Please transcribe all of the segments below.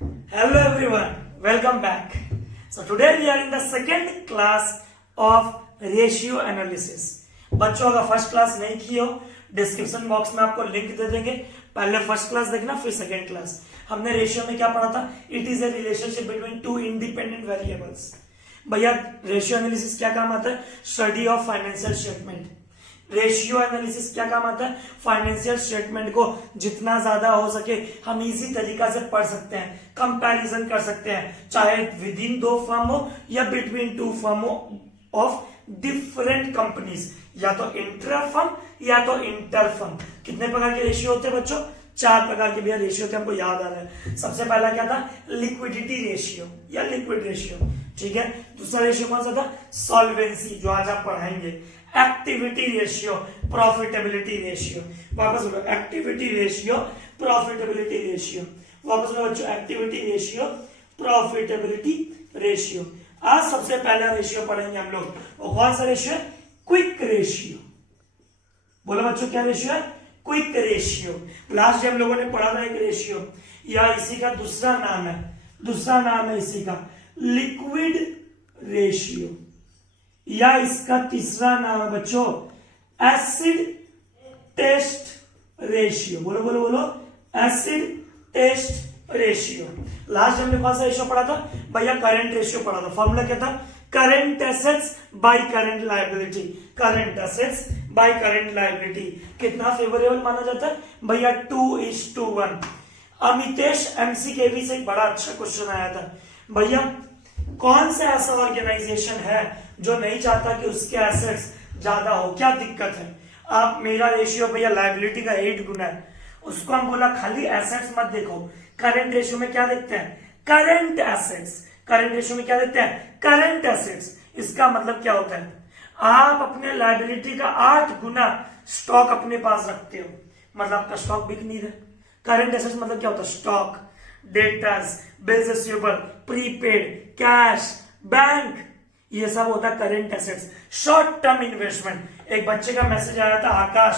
Hello everyone, welcome back. So today we are in the second class of ratio analysis. बच्चों अगर first class नहीं की हो description box में आपको लिंक दे देंगे, पहले फर्स्ट क्लास देखना फिर सेकेंड क्लास. हमने रेशियो में क्या पढ़ा था? It is a relationship between two independent variables. भैया रेशियो एनालिसिस क्या काम आता है? Study of financial statement. Ratio analysis क्या काम आता है? फाइनेंशियल स्टेटमेंट को जितना ज्यादा हो सके हम इजी तरीका से पढ़ सकते हैं, कंपैरिजन कर सकते हैं, चाहे विद इन दो फर्म हो या between two firm of different companies, या तो इंटर फर्म या तो इंटर फर्म. कितने प्रकार के रेशियो होते हैं बच्चों? 4 प्रकार के भैया रेशियो थे, हमको याद आ रहा है. सबसे पहला क्या था? लिक्विडिटी रेशियो या लिक्विड रेशियो. ठीक है. दूसरा रेशियो कौन सा था? सॉल्वेंसी, जो आज आप पढ़ाएंगे. Activity ratio, profitability ratio. वापस बोलो, एक्टिविटी रेशियो, प्रॉफिटेबिलिटी रेशियो. वापस बोलो बच्चों, एक्टिविटी रेशियो, प्रॉफिटेबिलिटी रेशियो. आज सबसे पहला रेशियो पढ़ेंगे हम लोग. वो कौन सा रेशियो है? Quick ratio. बोलो बच्चों, क्या रेशियो है? Quick ratio. लास्ट जब हम लोगों ने पढ़ा था एक रेशियो, या इसी का दूसरा नाम है, दूसरा नाम है इसी का लिक्विड रेशियो, या इसका तीसरा नाम है बच्चों एसिड टेस्ट रेशियो. बोलो बोलो बोलो, एसिड टेस्ट रेशियो. लास्ट हमने कौन सा रेशियो पढ़ा था भैया? करंट रेशियो पढ़ा था. फॉर्मूला क्या था? Current assets by current liability. Current assets by current liability कितना फेवरेबल माना जाता है भैया? 2:1. अमितेश एमसीकेवी से एक बड़ा अच्छा क्वेश्चन आया था भैया, कौन सा ऐसा ऑर्गेनाइजेशन है जो नहीं चाहता कि उसके एसेट्स ज्यादा हो? क्या दिक्कत है? आप मेरा रेशियो भैया लायबिलिटी का 8 गुना है, उसको हम बोला खाली एसेट्स मत देखो. करंट रेशियो में क्या देखते हैं? Current assets. करंट रेशियो में क्या देखते हैं? Current assets. इसका मतलब क्या होता है? आप अपने लायबिलिटी का 8 गुना स्टॉक अपने पास रखते हो, मतलब आपका स्टॉक बिक नहीं रहा. करंट एसेट्स मतलब क्या होता है? Stock, debtors, bills receivable, prepaid, cash, bank, ये सब होता है current assets. Short term investment. एक बच्चे का मैसेज आया था, आकाश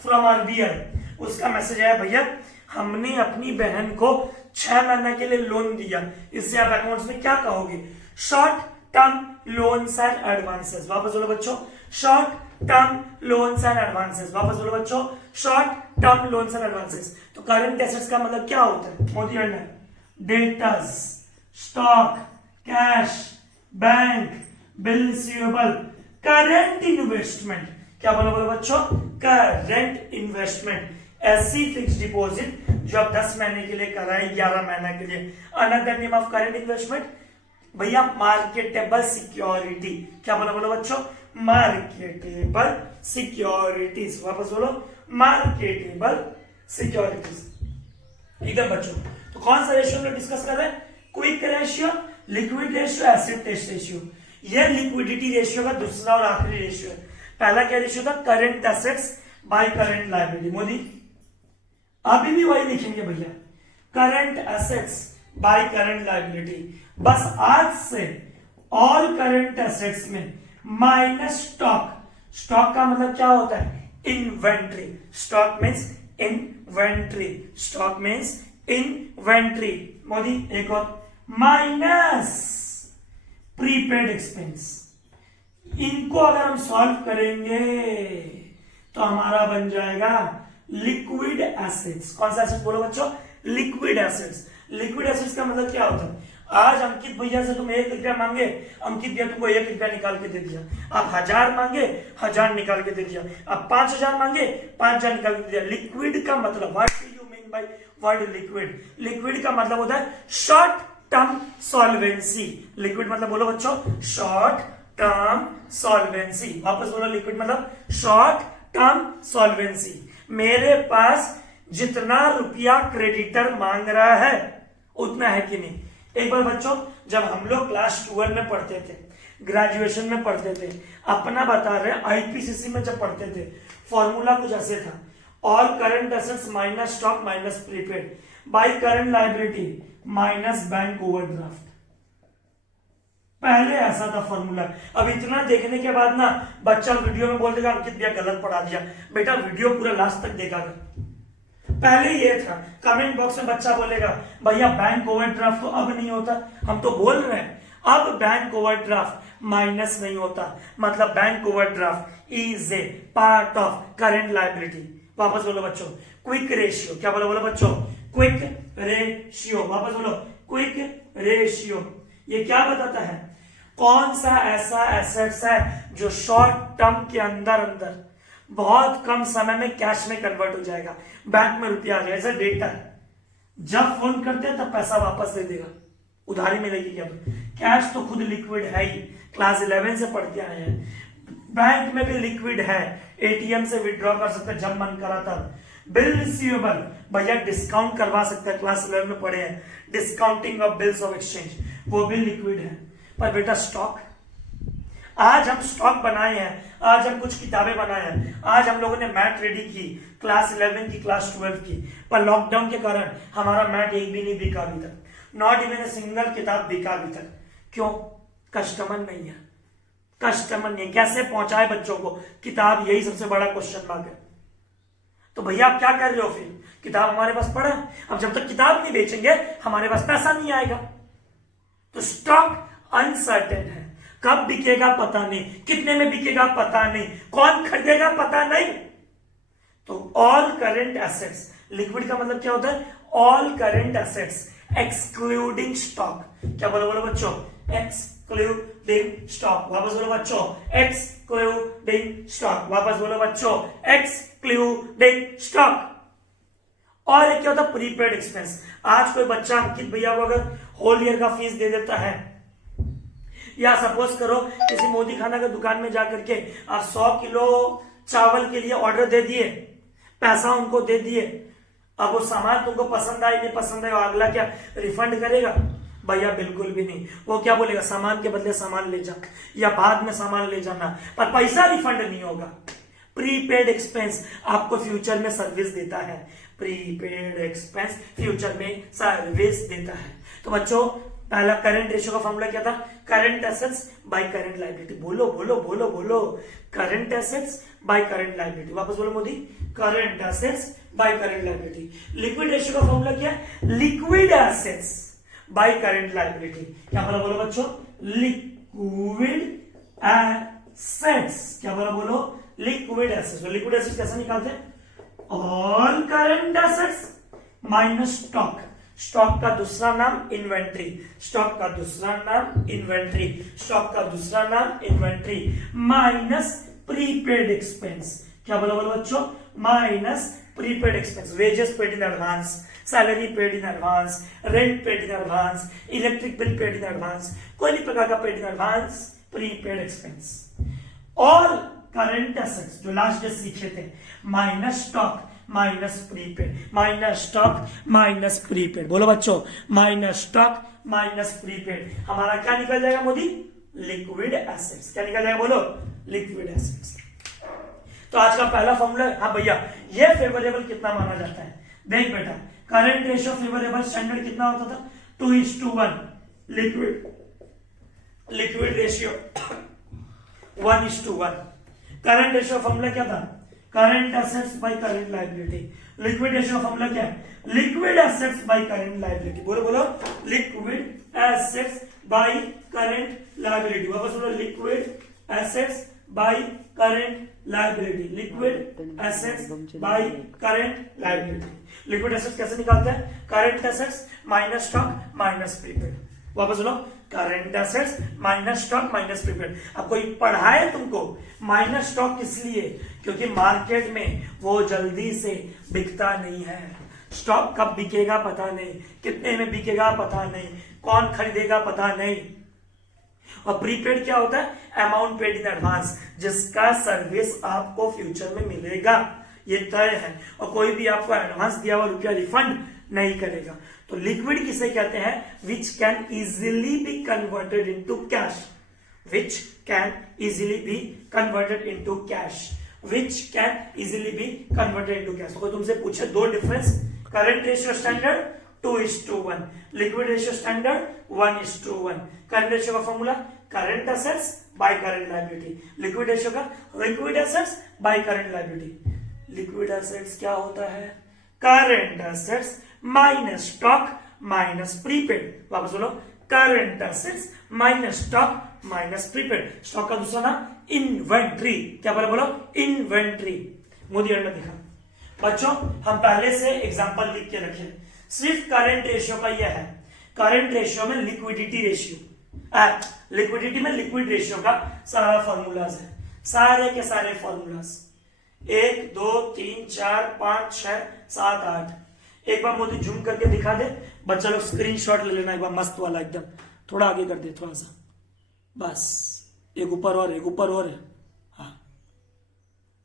फ्रॉम आरबीआई. उसका मैसेज आया, भैया हमने अपनी बहन को 6 महीने के लिए लोन दिया, इससे आप अकाउंट्स में क्या कहोगे? Short term loans and advances. वापस बोलो बच्चों, short term loans and advances. वापस बोलो बच्चों, short term loans and advances. तो करंट एसेट्स का मतलब क्या होता है? Modi under debtors, stock, cash, bank, bill receivable, current investment. क्या बोलो बोलो बच्चों? Current investment. ऐसी फिक्स डिपॉजिट जो आप 10 महीने के लिए कराए, 11 महीने के लिए. Another name of current investment भैया मार्केटेबल सिक्योरिटी. क्या बोलो बोलो बच्चों? Marketable securities. वापस बोलो, मार्केटेबल सिक्योरिटीज. ठीक है बच्चों. तो कौन सा रेशियो हम लोग डिस्कस कर रहे हैं? Quick ratio, liquid ratio, acid test ratio. यह लिक्विडिटी रेशियो का दूसरा और आखिरी रेशियो है. पहला क्या रेशियो था? Current assets by current liability. Modi अभी भी वही लिखेंगे भैया, current assets by current liability. बस आज से ऑल करंट एसेट्स में माइनस स्टॉक. स्टॉक का मतलब क्या होता है? Inventory. Stock means inventory. Stock means inventory. Modi एक और, माइनस प्रीपेड एक्सपेंस. इनको अगर हम सॉल्व करेंगे तो हमारा बन जाएगा लिक्विड एसेट्स. कौन सा एसेट्स बोलो बच्चों? Liquid assets. लिक्विड एसेट्स का मतलब क्या होता है? आज अंकित भैया से तुम 1 रुपया मांगे, अंकित भैया तुमको 1 रुपया निकाल के दे दिया. आप 1000 मांगे, 1000 निकाल के दे दिया. आप 5000 मांगे, 5000 निकाल के दे दिया. लिक्विड का मतलब, what do you mean by word liquid? Liquid का मतलब होता है शॉर्ट टर्म सॉल्वेंसी. लिक्विड मतलब बोलो बच्चों, शॉर्ट टर्म सॉल्वेंसी. वापस बोलो, लिक्विड मतलब शॉर्ट टर्म सॉल्वेंसी. मेरे पास जितना रुपया क्रेडिटर मांग रहा है उतना है कि नहीं? एक बार बच्चों, जब हम लोग क्लास 12 में पढ़ते थे, ग्रेजुएशन में पढ़ते थे, अपना बता रहे हैं, आईपीसीसी में जब पढ़ते थे, फॉर्मूला कुछ ऐसे था, all current assets minus stock minus prepaid by current liability minus bank overdraft. पहले ऐसा था फॉर्मूला. अब इतना देखने के बाद ना बच्चा वीडियो में बोल देगा अंकित भैया गलत पढ़ा दिया. बेटा वीडियो पूरा लास्ट तक देखा कर. पहले ये था, कमेंट बॉक्स में बच्चा बोलेगा भैया बैंक ओवरड्राफ्ट तो अब नहीं होता, हम तो बोल रहे हैं अब बैंक ओवरड्राफ्ट माइनस नहीं होता, मतलब bank overdraft is a part of current liability. वापस बोलो बच्चों, क्विक रेशियो, क्या बोलो बोलो बच्चों, क्विक रेशियो, वापस बोलो क्विक रेशियो। ये क्या बताता है, कौन सा ऐसा एसेट्स है जो शॉर्ट टर्म के अंदर अंदर बहुत कम समय में कैश में कन्वर्ट हो जाएगा, बैंक में रुपया आ जाएगा, ऐसा डेटा जब फोन करते हैं तब पैसा वापस दे देगा, उधारी मिलेगी क्या, कैश तो खुद लिक्विड है ही, क्लास 11 से पढ़ के आए हैं, बैंक में भी लिक्विड है, एटीएम से विड्रॉ कर सकते हैं जब मन करा तब। बिल रिसीवेबल भैया डिस्काउंट करवा सकते हैं, क्लास 11 में पढ़े हैं, discounting of bills of exchange, वो भी लिक्विड है। पर बेटा स्टॉक, आज हम स्टॉक बनाए हैं, आज हम कुछ किताबें बनाए हैं, आज हम लोगों ने मैथ रेडी की, क्लास 11 की, क्लास 12 की, पर लॉकडाउन के कारण हमारा मैथ एक भी नहीं बिका अभी तक, नॉट इवन ए सिंगल किताब बिका अभी तक। क्यों? कस्टमर नहीं है, कस्टमर नहीं है, कैसे पहुंचाए बच्चों को किताब, यही सबसे बड़ा क्वेश्चन मार्क है। तो भैया आप क्या कर रहे हो, फिर किताब हमारे पास पड़ा, अब जब तक किताब नहीं बेचेंगे हमारे पास पैसा नहीं आएगा। तो स्टॉक अनसर्टेन है, कब बिकेगा पता नहीं, कितने में बिकेगा पता नहीं, कौन खरीदेगा पता नहीं। तो ऑल करंट एसेट्स, लिक्विड का मतलब क्या होता है, all current assets excluding stock, क्या बोलो बोलो बच्चों, एक्सक्लूडिंग स्टॉक, वापस बोलो बच्चों, एक्सक्लूडिंग स्टॉक, वापस बोलो बच्चों, एक्सक्लूडिंग स्टॉक। और एक क्या होता है, प्रीपेड एक्सपेंस। आज कोई बच्चा अंकित भैया को अगर होल ईयर का फीस दे देता है, या सपोज करो किसी मोदी खाना की दुकान में जाकर के आप 100 किलो चावल के लिए ऑर्डर दे दिए, पैसा उनको दे दिए, अब वो सामान तुमको पसंद आए नहीं पसंद आए, अगला क्या रिफंड करेगा? भैया बिल्कुल भी नहीं, वो क्या बोलेगा, सामान के बदले सामान ले जा, या बाद में सामान ले जाना, पर पैसा रिफंड नहीं होगा। प्रीपेड एक्सपेंस आपको फ्यूचर में सर्विस देता है, प्रीपेड एक्सपेंस फ्यूचर में सर्विस देता है। तो बच्चों पहला करंट रेशियो का फॉर्मूला क्या था, current assets by current liability, बोलो बोलो बोलो बोलो, current assets by current liability, वापस बोलो Modi, current assets by current liability. Liquid ratio का फॉर्मूला क्या है, liquid assets by current liability, क्या बोला बोलो बच्चों, लिक्विड एसेट्स, क्या बोला बोलो, लिक्विड एसेट्स। लिक्विड एसेट्स कैसे निकालते हैं, all current assets minus stock, stock का दूसरा नाम इन्वेंट्री, स्टॉक का दूसरा नाम इन्वेंट्री, स्टॉक का दूसरा नाम इन्वेंट्री, माइनस प्रीपेड एक्सपेंस, क्या बोला बोलो बच्चों, minus prepaid expense, wages paid in advance, salary paid in advance, rent paid in advance, electric bill paid in advance, कोई भी प्रकार का paid in advance, prepaid expense. All current assets जो last day सीखे थे, minus stock minus prepaid, minus stock minus prepaid, बोलो बच्चों, minus stock minus prepaid, हमारा क्या निकल जाएगा मोदी, लिक्विड एसेट्स, क्या निकल जाएगा बोलो, लिक्विड एसेट्स। तो आज का पहला फॉर्मूला, हाँ भैया ये फेवरेबल कितना माना जाता है, देख बेटा करंट रेशियो फेवरेबल स्टैंडर्ड कितना होता था, 2:1, liquid ratio 1:1। Current ratio formula क्या था, current assets by current liability. Liquid ratio formula क्या है, liquid assets by current liability, बोलो बोलो, liquid assets by current liability, वापस बोलो, liquid assets by current liability, liquid assets by current liability. Liquid assets कैसे निकालते हैं, current assets minus stock minus prepaid, वापस बोलो, current assets minus stock minus prepaid. अब कोई पढ़ाए तुमको माइनस स्टॉक इसलिए क्योंकि मार्केट में वो जल्दी से बिकता नहीं है, स्टॉक कब बिकेगा पता नहीं, कितने में बिकेगा पता नहीं, कौन खरीदेगा पता नहीं। और प्रीपेड क्या होता है, अमाउंट पेड इन एडवांस, जिसका सर्विस आपको फ्यूचर में मिलेगा, ये तय है, और कोई भी आपको एडवांस दिया हुआ रुपया रिफंड नहीं करेगा। तो लिक्विड किसे कहते हैं, which can easily be converted into cash, which can easily be converted into cash, which can easily be converted into cash. कोई तुमसे पूछे दो difference, current ratio standard 2:1, liquid ratio standard 1:1। Current ratio का formula current assets by current liability, liquid ratio का liquid assets by current liability. Liquid assets क्या होता है, current assets minus stock minus prepaid. वापस बोलो, current assets minus stock minus prepaid. Stock का दूसरा नाम इन्वेंट्री। क्या बोला, बोलो इन्वेंट्री। मोदी ने दिखा बच्चों, हम पहले से एग्जांपल लिख के रखे, सिर्फ करंट रेशियो का यह है। करंट रेशियो में लिक्विडिटी रेशियो, लिक्विडिटी में लिक्विड रेशियो का सारा फॉर्मूलाज है, सारे के सारे फॉर्मूलाज 1 2 3 4 5 6 7 8। एक बार मोदी जूम करके दिखा दे, बच्चा लोग स्क्रीनशॉट ले लेना एक बार मस्त वाला, एकदम थोड़ा आगे कर दे, थोड़ा सा, बस एक ऊपर और एक ऊपर और है। हाँ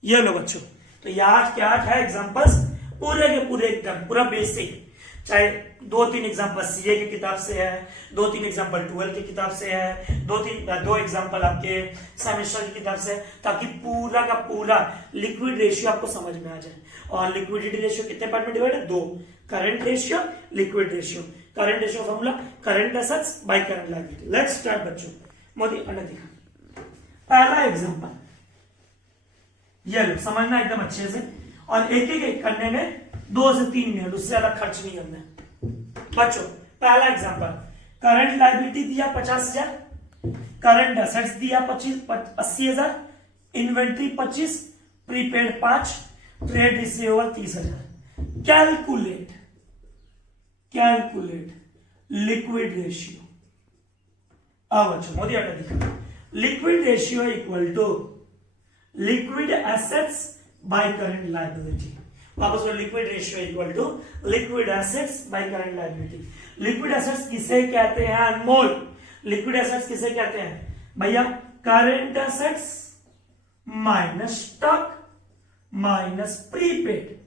ये लो बच्चों, तो ये 8 के 8 है एग्जांपल्स, पूरे के पूरे एकदम पूरा बेसिक। चाहे 2-3 एग्जांपल सीए की किताब से है, 2-3 एग्जांपल 12 की किताब से है, 2 एग्जांपल आपके सेमेस्टर की किताब से, ताकि पूरा का पूरा लिक्विड रेशियो आपको समझ में आ जाए। और लिक्विडिटी रेशियो कितने पार्ट में डिवाइड है? 2, current ratio, liquid ratio. Current ratio formula current assets by current liability. Let's start बच्चों। मोदी ने दिखा पहला एग्जांपल, ये लो समझना एकदम अच्छे से, और एक एक करने में 2 से 3 मिनट, उससे ज्यादा खर्च नहीं करना है बच्चों। पहला एग्जांपल, करंट लायबिलिटी दिया 50,000, करंट एसेट्स दिया 80,000, inventory 25, prepaid 5, trade receivable 30,000। Calculate liquid ratio. अब बच्चों मोदी आटा दिखा, liquid ratio equal to liquid assets by current liability. वापस बोलो, liquid ratio equal to liquid assets by current liability. Liquid assets किसे कहते हैं? अनमोल। लिक्विड एसेट्स किसे कहते हैं भैया? Current assets minus stock minus prepaid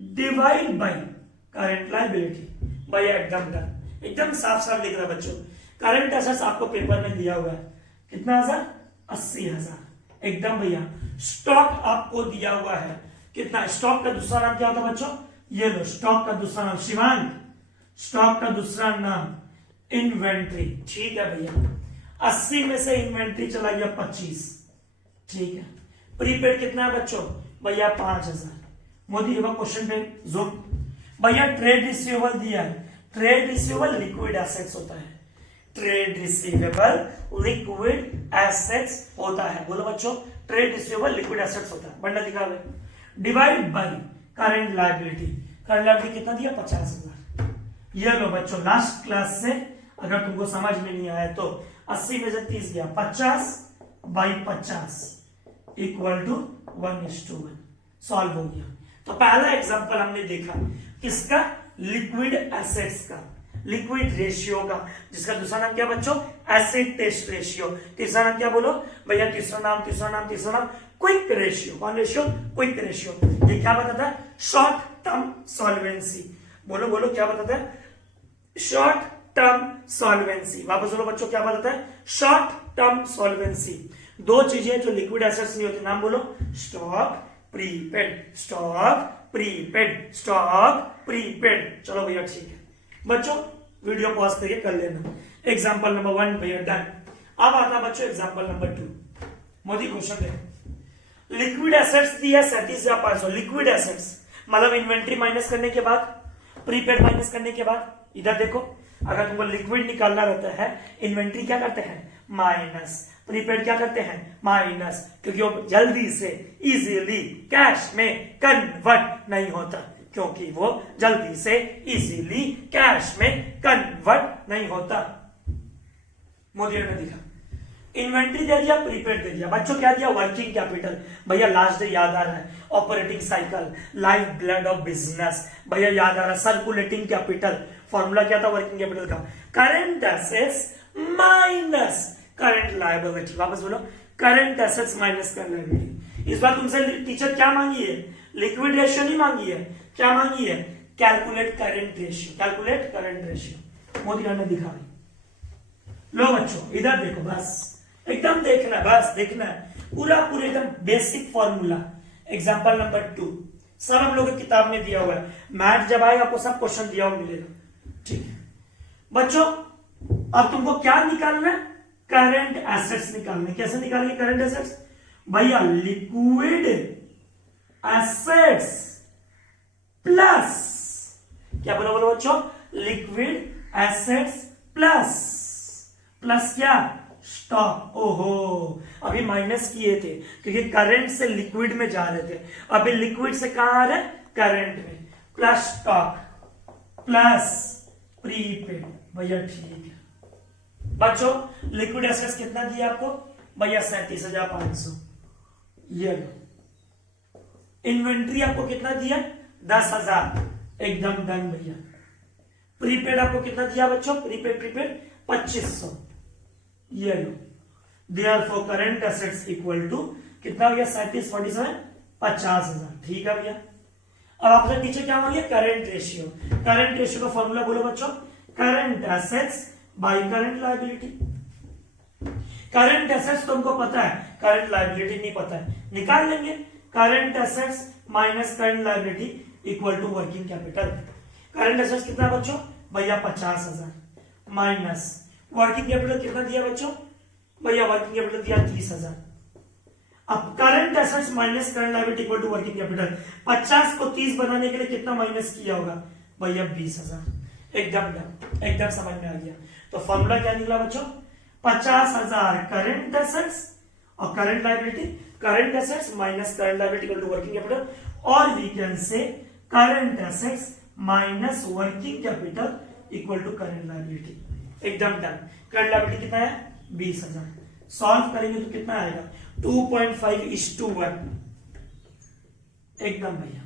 divide by current liability. भैया एकदम डन, एकदम साफ साफ लिख रहा है बच्चों। करंट एसेट्स आपको पेपर में दिया हुआ है कितना हजार? 80,000 एकदम भैया। स्टॉक आपको दिया हुआ है कितना? स्टॉक का दूसरा नाम क्या होता है बच्चों? ये लो, स्टॉक का दूसरा नाम शिवांग, स्टॉक का दूसरा नाम इन्वेंट्री। ठीक है भैया, 80 में से इन्वेंट्री चला गया 25। ठीक है, प्रीपेड कितना है बच्चों? भैया 5,000। मोदी एक बार क्वेश्चन पे जूम। भैया ट्रेड रिसीवेबल दिया है, ट्रेड रिसीवेबल लिक्विड एसेट्स होता है, ट्रेड रिसीवेबल लिक्विड एसेट्स होता है। बोलो बच्चों, ट्रेड रिसीवेबल लिक्विड एसेट्स होता है। बंडा दिखा हुआ है। Divide by current liability, current liability कितना दिया? 50,000। ये लो बच्चों, लास्ट क्लास से अगर तुमको समझ में नहीं आया तो 80 में से 30 गया, 50 बाई 50 इक्वल टू 1:1। सॉल्व हो गया। तो पहला एग्जांपल हमने देखा किसका? लिक्विड एसेट्स का, लिक्विड रेशियो का, जिसका दूसरा नाम क्या बच्चों? Acid test ratio. तीसरा नाम क्या बोलो भैया? तीसरा नाम क्विक रेशियो। कौन रेशियो? Quick ratio. ये क्या बताता है? Short term solvency. बोलो बोलो, क्या बताता है? Short term solvency. वापस बोलो बच्चों, क्या बताता है? Short term solvency. 2 चीजें जो लिक्विड एसेट्स नहीं होती, नाम बोलो? Stock prepaid, stock prepaid, stock prepaid. चलो भैया ठीक है बच्चों, वीडियो पॉज करके कर लेना। एग्जांपल नंबर 1 भैया डन। अब आता बच्चों एग्जांपल नंबर 2। मोदी क्वेश्चन देखो, लिक्विड एसेट्स दिया 37,500। लिक्विड एसेट्स मतलब इन्वेंट्री माइनस करने के बाद, प्रीपेड माइनस करने के बाद। इधर देखो, अगर तुमको लिक्विड निकालना रहता है, इन्वेंट्री क्या करते हैं? माइनस। प्रीपेड क्या करते हैं? माइनस, क्योंकि वो जल्दी से इजीली कैश में कन्वर्ट नहीं होता, क्योंकि वो जल्दी से इजीली कैश में कन्वर्ट नहीं होता। मोदी ने दिखा, इन्वेंट्री दे दिया, प्रीपेड दे दिया। बच्चों क्या दिया? Working capital. भैया लास्ट डे याद आ रहा है, operating cycle, life blood of business. भैया याद आ रहा है, सर्कुलेटिंग कैपिटल। फॉर्मूला क्या था वर्किंग कैपिटल का? Current assets minus current liability. वापस बोलो, current assets minus current liability. इस बार तुमसे टीचर क्या मांगी है? लिक्विड रेशियो नहीं मांगी है, क्या मांगी है? Calculate current ratio. Calculate current ratio Modi ने दिखा। लो बच्चों इधर देखो, बस एकदम देखना है, बस देखना है पूरा एकदम बेसिक फॉर्मूला। एग्जांपल नंबर 2 सब हम लोग की किताब में दिया हुआ है। मैथ जब आएगा आपको सब क्वेश्चन दिया हुआ मिलेगा। ठीक है बच्चों, अब तुमको क्या निकालना है? करंट एसेट्स निकालने। कैसे निकालेंगे करंट एसेट्स? भैया लिक्विड एसेट्स प्लस, क्या बोला बोलो बच्चों, लिक्विड एसेट्स प्लस, प्लस क्या, स्टॉक। ओहो, अभी माइनस किए थे क्योंकि करंट से लिक्विड में जा रहे थे, अभी लिक्विड से कहां आ रहे हैं, करंट में। प्लस स्टॉक प्लस प्रीपेड, भैया ठीक है। बच्चों लिक्विड एसेट्स कितना दिया आपको भैया, 37,500। ये लो। इन्वेंट्री आपको कितना दिया, 10,000, एकदम डन भैया। प्रीपेड आपको कितना दिया बच्चों, प्रीपेड 2500, ये लो। Therefore current assets equal to कितना हो गया, 37, 47, 50,000। ठीक है भैया। अब आपसे नीचे क्या मांगे, करंट रेशियो। करंट रेशियो का फॉर्मूला बोलो बच्चों, current assets by current liability. Current assets तुमको पता है, करंट लायबिलिटी नहीं पता है, निकाल लेंगे। Current assets minus current liability equal to working capital. Current assets कितना बच्चों भैया, 50,000 माइनस वर्किंग कैपिटल कितना दिया बच्चों भैया, वर्किंग कैपिटल दिया 30,000। अब current assets minus current liability equal to working capital, 50 को 30 बनाने के लिए कितना माइनस किया होगा भैया, 20,000। एकदम समझ में आ गया। तो फॉर्मूला क्या निकला बच्चों, 50,000 करंट एसेट्स और current liability, current assets minus current liability equal to working capital, और we can say current assets minus working capital equal to current liability. एकदम डन। करंट लायबिलिटी कितना है, 20,000। सॉल्व करेंगे तो कितना आएगा, 2.5:1। एकदम भैया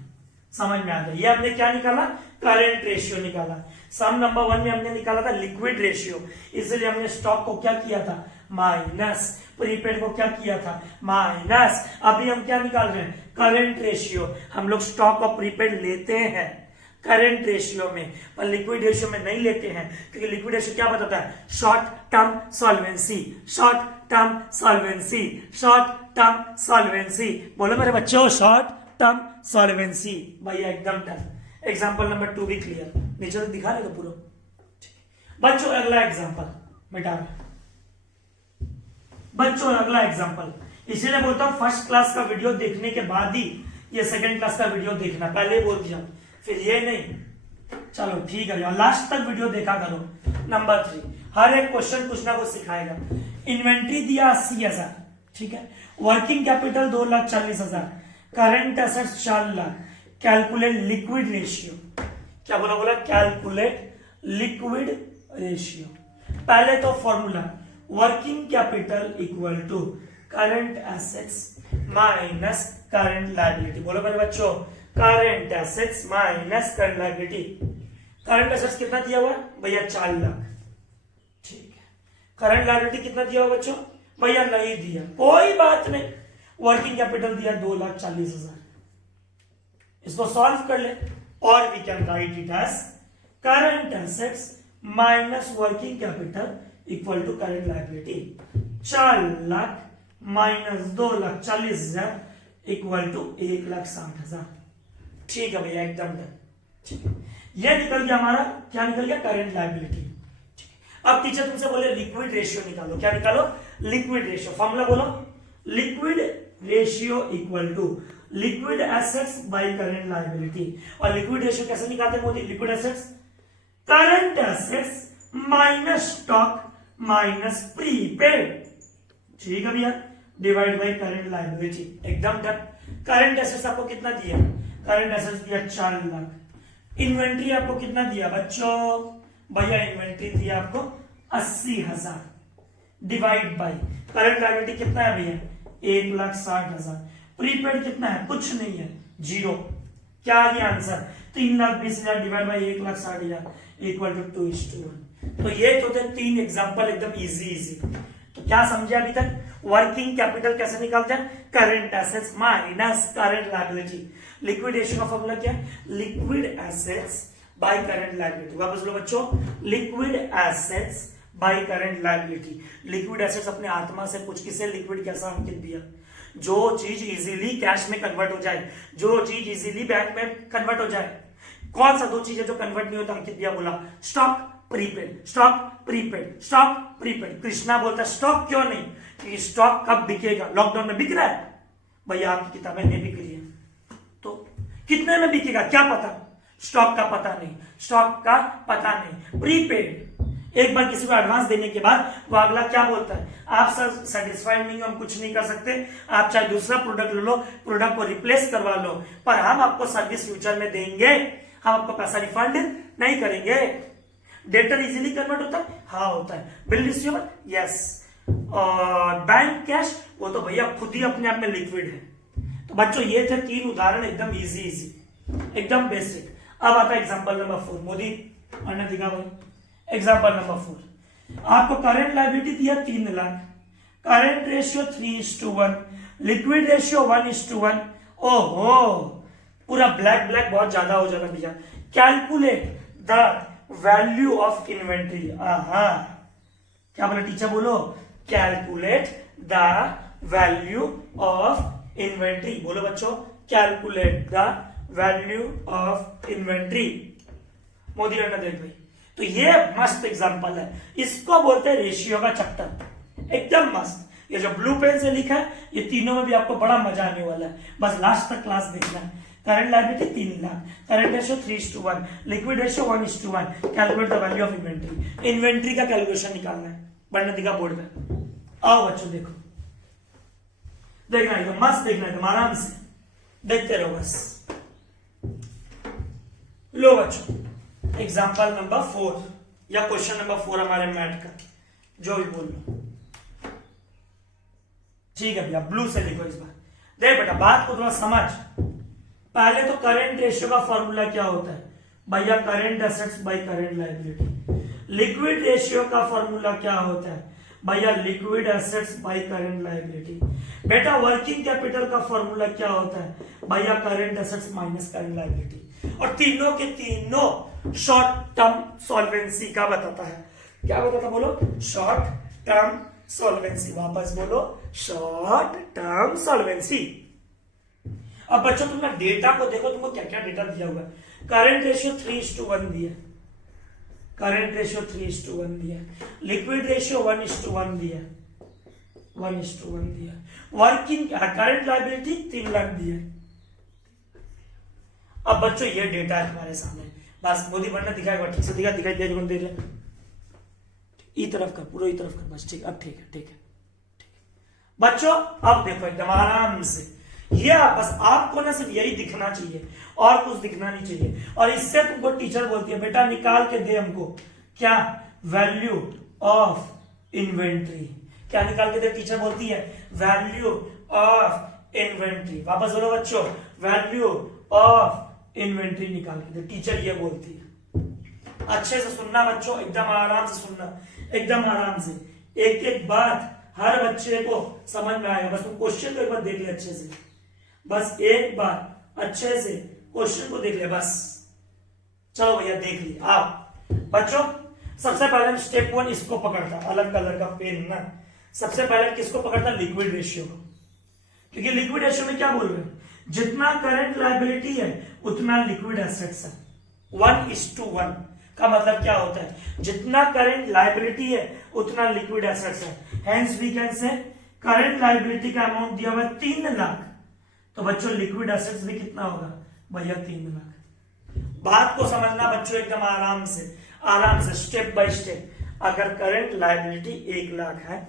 समझ में आ गया। ये हमने क्या निकाला, करंट रेशियो निकाला। सम नंबर 1 में हमने निकाला था लिक्विड रेशियो, इसलिए हमने स्टॉक को क्या किया था, माइनस। प्रीपेड को क्या किया था, माइनस। अभी हम क्या निकाल रहे हैं, करंट रेशियो। हम लोग स्टॉक और प्रीपेड लेते हैं करंट रेशियो में, पर लिक्विड रेशियो में नहीं लेते हैं, क्योंकि लिक्विड रेशियो क्या बताता है, short term solvency, short term solvency, short term solvency. बोलो मेरे बच्चों, शॉर्ट टर्म सॉल्वेंसी। भैया एकदम डन। एग्जांपल नंबर 2 भी क्लियर, नीचे तो दिखा रहे पूरा। बच्चों अगला एग्जांपल बेटा, बच्चों अगला एग्जांपल, इसीलिए बोलता हूं फर्स्ट क्लास का वीडियो देखने के बाद ही ये सेकंड क्लास का वीडियो देखना, पहले बोल दिया फिर ये नहीं। चलो ठीक है, लास्ट तक वीडियो देखा करो। नंबर 3, हर एक क्वेश्चन कुछ ना कुछ सिखाएगा। इन्वेंट्री दिया 80,000, ठीक है। Working capital 2,40,000, current assets 4 lakh. Calculate liquid ratio. क्या बोला, कैलकुलेट लिक्विड रेशियो। पहले तो formula, working capital equal to current assets minus current liability. बोलो मेरे बच्चों, current assets minus current liability. Current assets कितना दिया हुआ है भैया, 4 लाख, ठीक है। करंट लायबिलिटी कितना दिया हुआ बच्चों भैया, नहीं दिया, कोई बात नहीं। वर्किंग कैपिटल दिया 2,40,000। इसको सॉल्व कर ले, और we can write it as current assets minus working capital equal to current liability. 4 lakh minus 2,40,000 equal to 1,60,000। ठीक है भैया, एकदम डन। ठीक है, यह निकल गया हमारा, क्या निकल गया, करंट लायबिलिटी। अब टीचर तुमसे बोले लिक्विड रेशियो निकालो। क्या निकालो, लिक्विड रेशियो। फॉर्मूला बोलो, liquid ratio equal to liquid assets by current liability. और लिक्विड रेशियो कैसे निकालते हैं मोदी, liquid assets, current assets minus stock minus prepaid. ठीक है भैया, डिवाइड बाय करंट लायबिलिटी। एकदम डन। करंट एसेट्स आपको कितना दिया, करंट एसेट्स दिया 4 लाख। इन्वेंट्री आपको कितना दिया बच्चों भैया, इन्वेंट्री दिया आपको 80,000 डिवाइड बाय करंट लायबिलिटी कितना है भैया, 1,60,000। प्रीपेड कितना है, कुछ नहीं है, 0। क्या आ गया answer, 3,20,000 divide by 1,60,000 equal to 2:1। तो ये तो थे 3 एग्जांपल, एकदम इजी। तो क्या समझे अभी तक, वर्किंग कैपिटल कैसे निकालते हैं, current assets minus current liability. Liquid ratio का फॉर्मूला क्या है, liquid assets by current liability. वापस लो बच्चों, liquid assets by current liability. Liquid assets अपने आत्मा से कुछ किसे लिक्विड कैसा अंकित दिया, जो चीज इजीली कैश में कन्वर्ट हो जाए, जो चीज इजीली बैंक में कन्वर्ट हो जाए। कौन सा 2 चीज है जो कन्वर्ट नहीं होता, अंकित दिया बोला stock prepaid, stock prepaid, stock prepaid. Krishna बोलता स्टॉक क्यों नहीं, कि स्टॉक कब बिकेगा, लॉकडाउन में बिक रहा है भैया, आपकी किताबें नहीं बिक रही है तो कितने में बिकेगा क्या पता, स्टॉक का पता नहीं, स्टॉक का पता नहीं। प्रीपेड, एक बार किसी को एडवांस देने के बाद वो अगला क्या बोलता है, आप सर सेटिस्फाइड नहीं हो, हम कुछ नहीं कर सकते, आप चाहे दूसरा प्रोडक्ट ले लो, प्रोडक्ट को रिप्लेस करवा लो, पर हम आपको सर्विस फ्यूचर में देंगे, हम आपको पैसा रिफंड नहीं करेंगे। डेटर इजीली कन्वर्ट होता है, हाँ होता है। Bill receiver, yes. और बैंक कैश, वो तो भैया खुद ही अपने आप में लिक्विड है। तो बच्चों ये थे 3 उदाहरण, एकदम इजी, एकदम बेसिक। अब आता है एग्जांपल नंबर 4। मोदी अन्य दिखा भाई, एग्जांपल नंबर 4। आपको करंट लायबिलिटी दिया 3 lakh, current ratio 3:1, liquid ratio 1:1। ओहो, पूरा ब्लैक ब्लैक बहुत ज्यादा हो जाएगा भैया। Calculate the value of inventory. क्या बोला टीचर, बोलो calculate the value of inventory. बोलो बच्चों, calculate the value of inventory. Modi रटना देख भाई। तो ये मस्त एग्जांपल है, इसको बोलते हैं रेशियो का चैप्टर, एकदम मस्त। ये जो ब्लू पेन से लिखा है, ये तीनों में भी आपको बड़ा मजा आने वाला है, बस लास्ट तक क्लास देखना है। Current liability 3 lakh, current ratio 3:1, liquid ratio 1:1, calculate the value of inventory. Inventory का कैलकुलेशन निकालना है, बढ़ने दिखा बोर्ड में। आओ बच्चों देखो, देखना एकदम मस्त, देखना एकदम आराम से देखते रहो बस। लो बच्चों, एग्जाम्पल नंबर 4 या क्वेश्चन नंबर 4 हमारे मैथ का, जो भी बोल लो, ठीक है भैया। ब्लू से लिखो इस बार। देख बेटा, बात को थोड़ा समझ। पहले तो करंट रेशियो का फॉर्मूला क्या होता है भैया, current assets by current liability. Liquid ratio का फॉर्मूला क्या होता है भैया, liquid assets by current liability. बेटा, वर्किंग कैपिटल का फॉर्मूला क्या होता है भैया, current assets minus current liability. और तीनों के तीनों शॉर्ट टर्म सॉल्वेंसी का बताता है। क्या बताता, बोलो, शॉर्ट टर्म सॉल्वेंसी। वापस बोलो, शॉर्ट टर्म सॉल्वेंसी। अब बच्चों तुम ना डेटा को देखो, तुमको क्या क्या डेटा दिया हुआ है। करंट रेशियो 3:1 दिया, करंट रेशियो 3:1 दिया, लिक्विड रेशियो 1:1 दिया, 1:1 दिया, वर्किंग करंट लायबिलिटी 3 लाख दिया। अब बच्चों ये डेटा है हमारे सामने, बस मोदी बनना दिखाएगा, ठीक से दिखाई दे रहा, ई तरफ कर, पूरा ई तरफ कर, बस ठीक। अब ठीक है, ठीक है बच्चों। अब देखो एकदम आराम से, ये बस आपको ना सिर्फ यही दिखना चाहिए और कुछ दिखना नहीं चाहिए। और इससे तुमको टीचर बोलती है, बेटा निकाल के दे हमको, क्या, वैल्यू ऑफ इन्वेंट्री। क्या निकाल के दे, टीचर बोलती है वैल्यू ऑफ इन्वेंट्री। वापस बोलो बच्चों, वैल्यू ऑफ इन्वेंट्री निकाल के दे, टीचर ये बोलती है। अच्छे से सुनना बच्चों, एकदम आराम से सुनना, एकदम आराम से, एक एक बात हर बच्चे को समझ में आएगा। बस तुम क्वेश्चन को एक बार देख ले अच्छे से, बस एक बार अच्छे से क्वेश्चन को देख ले बस। चलो भैया देख लिया आप बच्चों। सबसे पहले स्टेप 1 इसको पकड़ता, अलग कलर का पेन ना। सबसे पहले किसको पकड़ता, लिक्विड रेशियो को। क्योंकि लिक्विड रेशियो में क्या बोल रहे हैं, जितना करंट लायबिलिटी है उतना लिक्विड एसेट्स है। 1:1 का मतलब क्या होता है, जितना करंट लायबिलिटी है उतना लिक्विड एसेट्स है। Hence we can say current liability का अमाउंट दिया हुआ है 3 लाख, तो बच्चों लिक्विड एसेट्स भी कितना होगा भैया, 3 लाख। बात को समझना बच्चों एकदम आराम से, आराम से, स्टेप बाय स्टेप। अगर करंट लायबिलिटी 1 लाख है,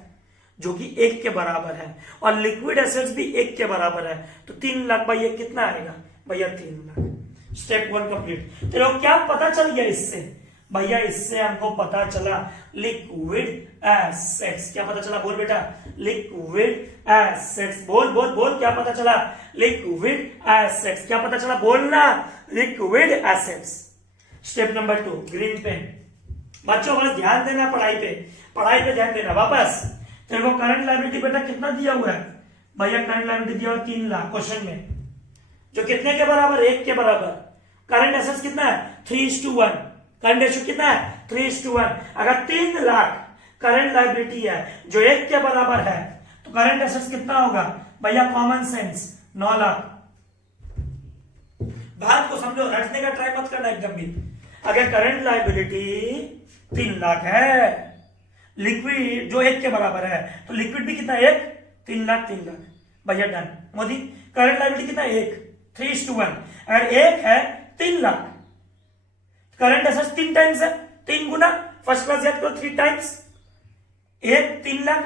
जो कि 1 के बराबर है, और लिक्विड एसेट्स भी 1 के बराबर है, तो 3 लाख भैया कितना आएगा भैया, 3 लाख। Step 1 complete. चलो क्या पता चल गया इससे भैया, इससे हमको पता चला लिक्विड एसेट्स। क्या पता चला, बोल बेटा, लिक्विड एसेट्स। बोल बोल बोल, क्या पता चला, लिक्विड एसेट्स। क्या पता चला, बोलना, liquid assets. Step number 2, green pen. बच्चों बस ध्यान देना पढ़ाई पे, पढ़ाई पे ध्यान देना। वापस तेरे को करंट लायबिलिटी बेटा कितना दिया हुआ है भैया, करंट लायबिलिटी दिया हुआ 3 लाख क्वेश्चन में, जो कितने के बराबर, 1 के बराबर। करंट एसेट्स कितना है, 3:1। करंट रेशियो कितना है, 3:1। अगर 3 लाख करंट लायबिलिटी है जो 1 के बराबर है, तो करंट एसेट्स कितना होगा भैया, कॉमन सेंस 9 लाख। बात को समझो, रटने का ट्राई मत करना एकदम भी। अगर करंट लायबिलिटी 3 लाख है, लिक्विड जो 1 के बराबर है, तो लिक्विड भी कितना, 1, 3 लाख, 3 लाख भैया डन। मोदी करंट लायबिलिटी कितना, 1, 3:1। अगर 1 है 3 लाख, करंट एसेट्स 3 टाइम्स है, 3 गुना, फर्स्ट क्लास याद करो 3 टाइम्स, 3 लाख,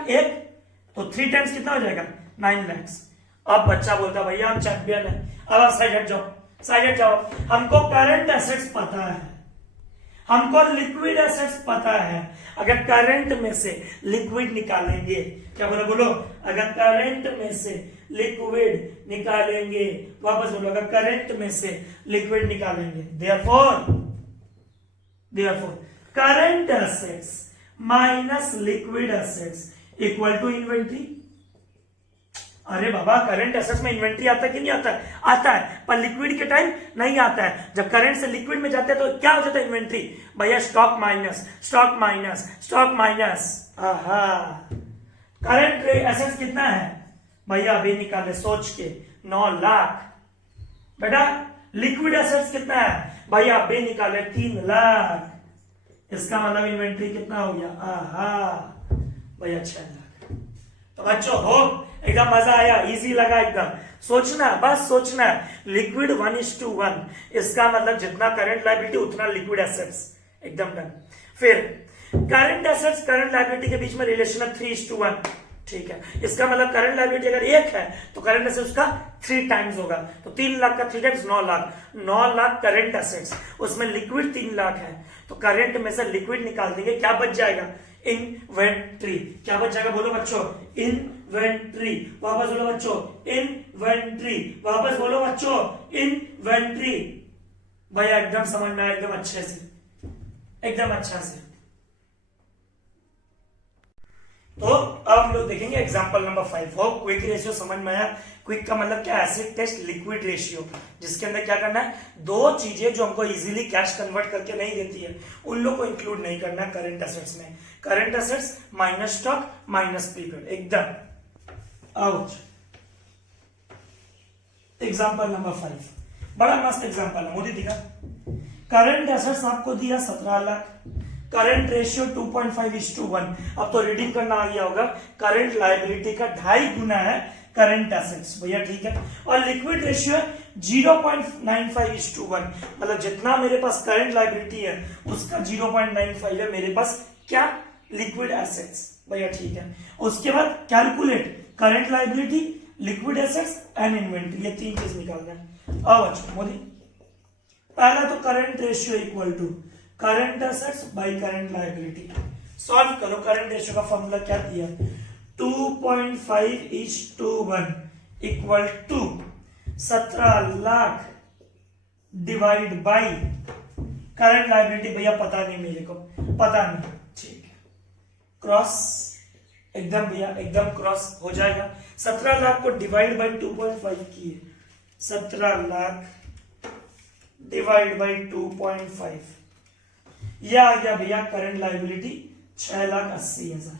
तो 3 टाइम्स कितना हो जाएगा 9 लाख। अब बच्चा बोलता भैया हम चैंपियन है। अब आप साइड हट जाओ। हमको करंट एसेट्स पता है, हमको लिक्विड एसेट्स पता है। अगर करंट में से लिक्विड निकालेंगे, क्या बोलो, अगर करंट में से लिक्विड निकालेंगे, वापस बोलो, अगर करंट में से लिक्विड निकालेंगे, therefore current assets minus liquid assets equal to inventory. अरे बाबा, करंट एसेट्स में इन्वेंट्री आता है कि नहीं आता है? आता है, पर लिक्विड के टाइम नहीं आता है। जब करंट से लिक्विड में जाते हैं तो क्या हो जाता है इन्वेंट्री? भैया स्टॉक माइनस। करंट एसेट्स कितना है भैया? अभी निकाले सोच के, 9 लाख। बेटा लिक्विड एसेट्स कितना है भैया? अभी निकाले 3 लाख। इसका मतलब इन्वेंट्री कितना हो गया? भैया 6 लाख। तो बच्चों हो एकदम मजा आया, इजी लगा एकदम। बस सोचना है। लिक्विड 1:1, इसका मतलब जितना करंट लायबिलिटी उतना लिक्विड एसेट्स, एकदम डन। फिर करंट एसेट्स करंट लायबिलिटी के बीच में रिलेशन है 3:1, ठीक है। इसका मतलब करंट लायबिलिटी अगर 1 है तो करंट एसेट्स का 3 टाइम्स होगा। तो 3 लाख का 3 times 9 lakh. 9 lakh current assets, उसमें लिक्विड 3 लाख है, तो करंट में से लिक्विड निकाल देंगे, क्या बच जाएगा? इन्वेंट्री। क्या बच जाएगा बोलो बच्चों? इन्वेंट्री। वापस बोलो बच्चों, इन्वेंट्री। वापस बोलो बच्चों, इन्वेंट्री। भैया एकदम समझ में आया, एकदम अच्छे से, एकदम अच्छा से। तो अब हम लोग देखेंगे एग्जांपल नंबर 5। हो क्विक रेशियो समझ में आया? क्विक का मतलब क्या? एसिड टेस्ट लिक्विड रेशियो, जिसके अंदर क्या करना है? 2 चीजें जो हमको इजीली कैश कन्वर्ट करके नहीं देती है, उन लोग को इंक्लूड नहीं करना है करंट एसेट्स में। Current assets minus stock minus prepaid, एकदम आउट। एग्जांपल नंबर 5 बड़ा मस्त एग्जांपल है, मोदी दिखा। करंट एसेट्स आपको दिया 17 लाख, करंट रेशियो 2.5:1। अब तो रीडिंग करना आ गया होगा, करंट लायबिलिटी का 2.5 गुना है करंट एसेट्स, भैया ठीक है। और लिक्विड रेशियो है 0.95:1, मतलब जितना मेरे पास करंट लायबिलिटी है उसका 0.95 है मेरे पास क्या? लिक्विड एसेट्स, भैया ठीक है। उसके बाद calculate current liability, liquid assets and inventory, ये 3 चीज निकालना है। अब अच्छा मोदी, पहला तो current ratio equal to current assets by current liability. Solve करो। करंट रेशियो का फॉर्मूला क्या दिया? 2.5:1 equal to 17 lakh divide by current liability. भैया पता नहीं, मेरे को पता नहीं, ठीक है। क्रॉस एकदम भैया, एकदम क्रॉस हो जाएगा। 17 लाख को डिवाइड बाई 2.5 किए, 17 लाख डिवाइड बाई 2.5, यह आ गया भैया करंट लायबिलिटी 6,80,000।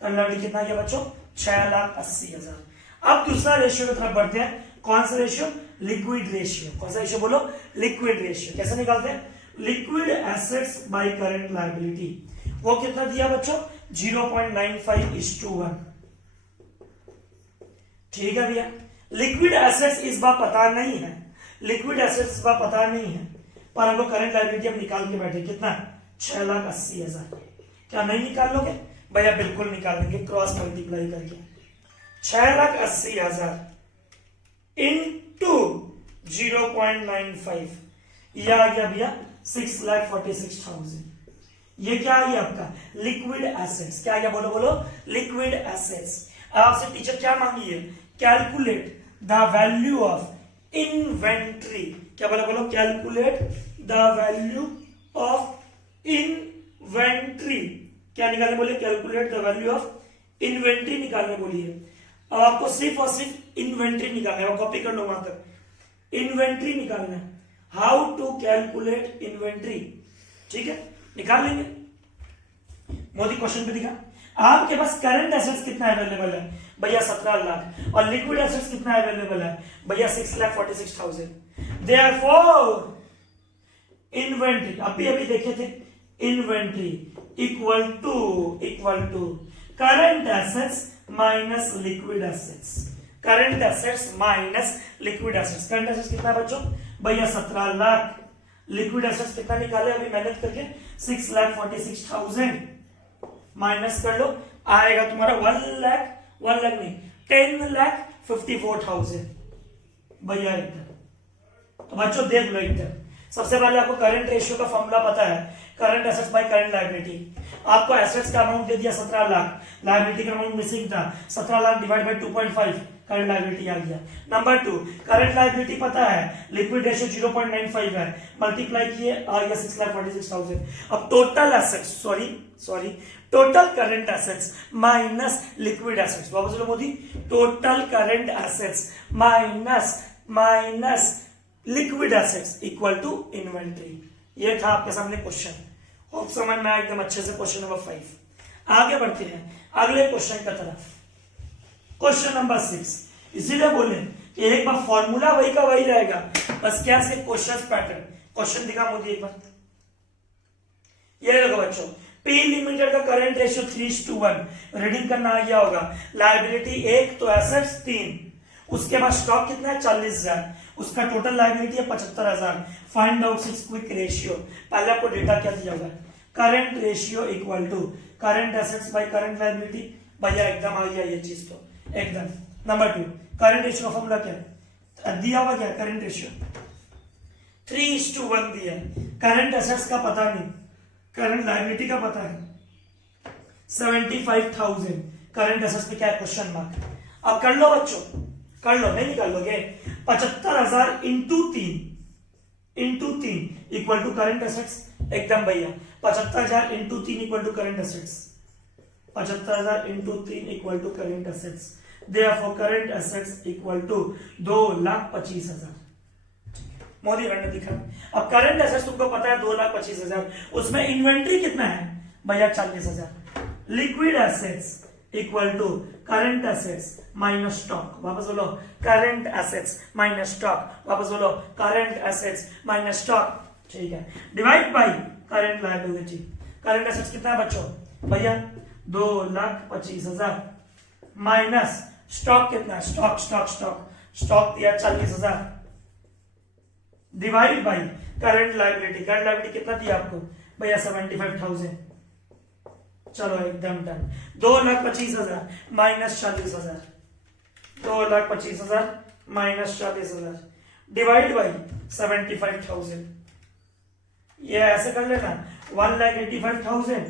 करंट लायबिलिटी कितना गया बच्चों? 6,80,000। अब दूसरा रेशियो की तरफ बढ़ते हैं। कौन सा रेशियो? Liquid ratio. कौन सा रेशियो बोलो? Liquid ratio. कैसे निकालते हैं? Liquid assets by current liability. वो कितना दिया बच्चों? 0.95:1, ठीक है भैया। लिक्विड एसेट्स इस बार पता नहीं है, लिक्विड एसेट्स इस बार पता नहीं है, पर हमको करंट लायबिलिटी हम निकाल के बैठे, कितना? 6,80,000। क्या नहीं निकाल लोगे? भैया बिल्कुल निकाल लेंगे, क्रॉस मल्टीप्लाई करके। 6,80,000 इंटू 0.95, यह आ गया भैया 6,46,000। ये क्या आ गया आपका? Liquid assets. क्या आ गया? बोलो लिक्विड एसेट्स। आपसे टीचर क्या मांगी है? Calculate the value of inventory. क्या बोलो calculate the value of inventory. क्या निकालने बोले? Calculate the value of inventory निकालने बोलिए। अब आपको सिर्फ और सिर्फ इन्वेंट्री निकालना है, कॉपी कर लो वहां तक। इन्वेंट्री निकालना है। हाउ टू कैलकुलेट इन्वेंट्री, ठीक है, निकाल लेंगे। मोदी क्वेश्चन पे दिखा, आपके पास करंट एसेट्स कितना अवेलेबल है? भैया 17 लाख। और लिक्विड एसेट्स कितना अवेलेबल है? भैया 6,46,000। देयरफॉर इन्वेंट्री, अभी देखे थे, inventory equal to current assets minus liquid assets. Current assets minus liquid assets. Current assets कितना बच्चों? भैया 17 लाख। लिक्विड एसेट्स कितना निकाले अभी मेहनत करके 6,46,000 माइनस कर लो, आएगा तुम्हारा 1 लाख नहीं 10,54,000 भैया एकदम। तो बच्चों देख लो एकदम, सबसे पहले आपको करंट रेशियो का फॉर्मूला पता है, current assets by current liability. आपको एसेट्स का अमाउंट दे दिया 17 लाख, लायबिलिटी का अमाउंट मिसिंग था 17 lakh divide by 2.5, current liability आ गया। नंबर 2, करंट लायबिलिटी पता है, लिक्विड रेशियो 0.95 है, मल्टीप्लाई किए आ गया 6,46,000। अब total assets sorry total current assets minus liquid assets, वापस लो Modi, total current assets minus liquid assets equal to inventory. ये था आपके सामने क्वेश्चन, होप समझ में आया एकदम अच्छे से। क्वेश्चन नंबर 5, आगे बढ़ते हैं अगले क्वेश्चन का तरफ। क्वेश्चन नंबर 6, इसीलिए बोले कि एक बार फॉर्मूला वही का वही रहेगा, बस क्या से क्वेश्चन पैटर्न। क्वेश्चन दिखा मोदी एक बार, ये देखो बच्चों, पी लिमिटेड का करंट रेशियो 3:1, रीडिंग करना आ गया होगा। लायबिलिटी 1 तो एसेट्स 3, उसके बाद स्टॉक कितना है 40,000, उसका टोटल लायबिलिटी है 75,000। Find out 6 quick ratio. पहले आपको डेटा क्या दिया होगा, current ratio equal to current assets by current liability. भैया एकदम आ गया ये चीज तो एकदम। नंबर 2, करंट रेशियो का फॉर्मूला क्या है दिया हुआ, क्या करंट रेशियो 3:1 दिया। करंट एसेट्स का पता नहीं, करंट लायबिलिटी का पता है 75,000, करंट एसेट्स पे क्या है क्वेश्चन मार्क। अब कर लो बच्चों, कर लो, नहीं निकाल लोगे, 75,000 into 3 equal to current assets एकदम भैया। 75,000 into 3 equal to current assets, 75,000 into 3 equal to current assets. Therefore current assets equal to 2,25,000। मोदी ने दिखा। अब करंट एसेट्स तुमको पता है 2,25,000, उसमें इन्वेंट्री कितना है भैया 40,000। Liquid assets equal to current assets minus stock, वापस बोलो करंट एसेट्स माइनस स्टॉक, वापस बोलो करंट एसेट्स माइनस स्टॉक, ठीक है, divide by current liability. Current assets कितना है बच्चों भैया 2,25,000 माइनस स्टॉक कितना है, स्टॉक दिया 40,000 divide by current liability. Current liability कितना दिया आपको भैया 75,000। चलो एकदम done. 2,25,000 minus 40,000, 2,25,000 minus 40,000 divide by 75,000। ये ऐसे कर लेना 1,85,000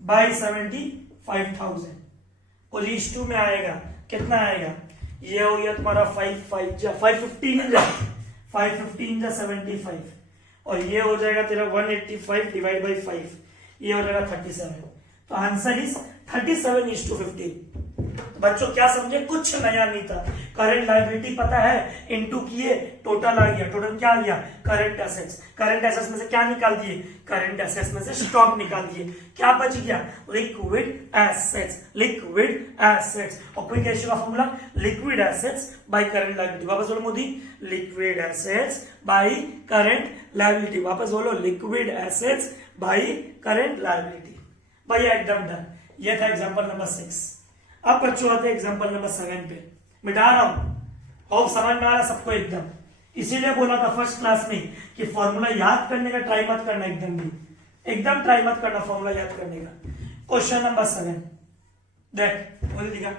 बाई 75,000 और इस 2 में आएगा कितना आएगा, ये हो गया तुम्हारा 515 जा 75 और ये हो जाएगा तेरा 185 डिवाइड बाई 5, ये हो जाएगा 37। तो आंसर इज 37:50। तो बच्चों क्या समझे, कुछ नया नहीं था। करंट लायबिलिटी पता है, इनटू किए टोटल आ गया। टोटल क्या आ गया करंट एसेट्स। करंट एसेट्स में से क्या निकाल दिए, करंट एसेट्स में से स्टॉक निकाल दिए। क्या बच गया लिक्विड एसेट्स, लिक्विड एसेट्स। और क्विक रेशियो का formula liquid assets by current liability. वापस बोलो Modi, liquid assets by current liability. वापस बोलो liquid assets by current liability. भैया एकदम डन। ये था एग्जांपल नंबर 6। अब बच्चों आते हैं एग्जांपल नंबर 7 पे। मिटा रहा हूं, और समझ में आ रहा सबको एकदम। इसीलिए बोला था फर्स्ट क्लास में कि फॉर्मूला याद करने का ट्राई मत करना, एकदम ट्राई मत करना फॉर्मूला याद करने का। क्वेश्चन नंबर 7 देख, बोल दिखा।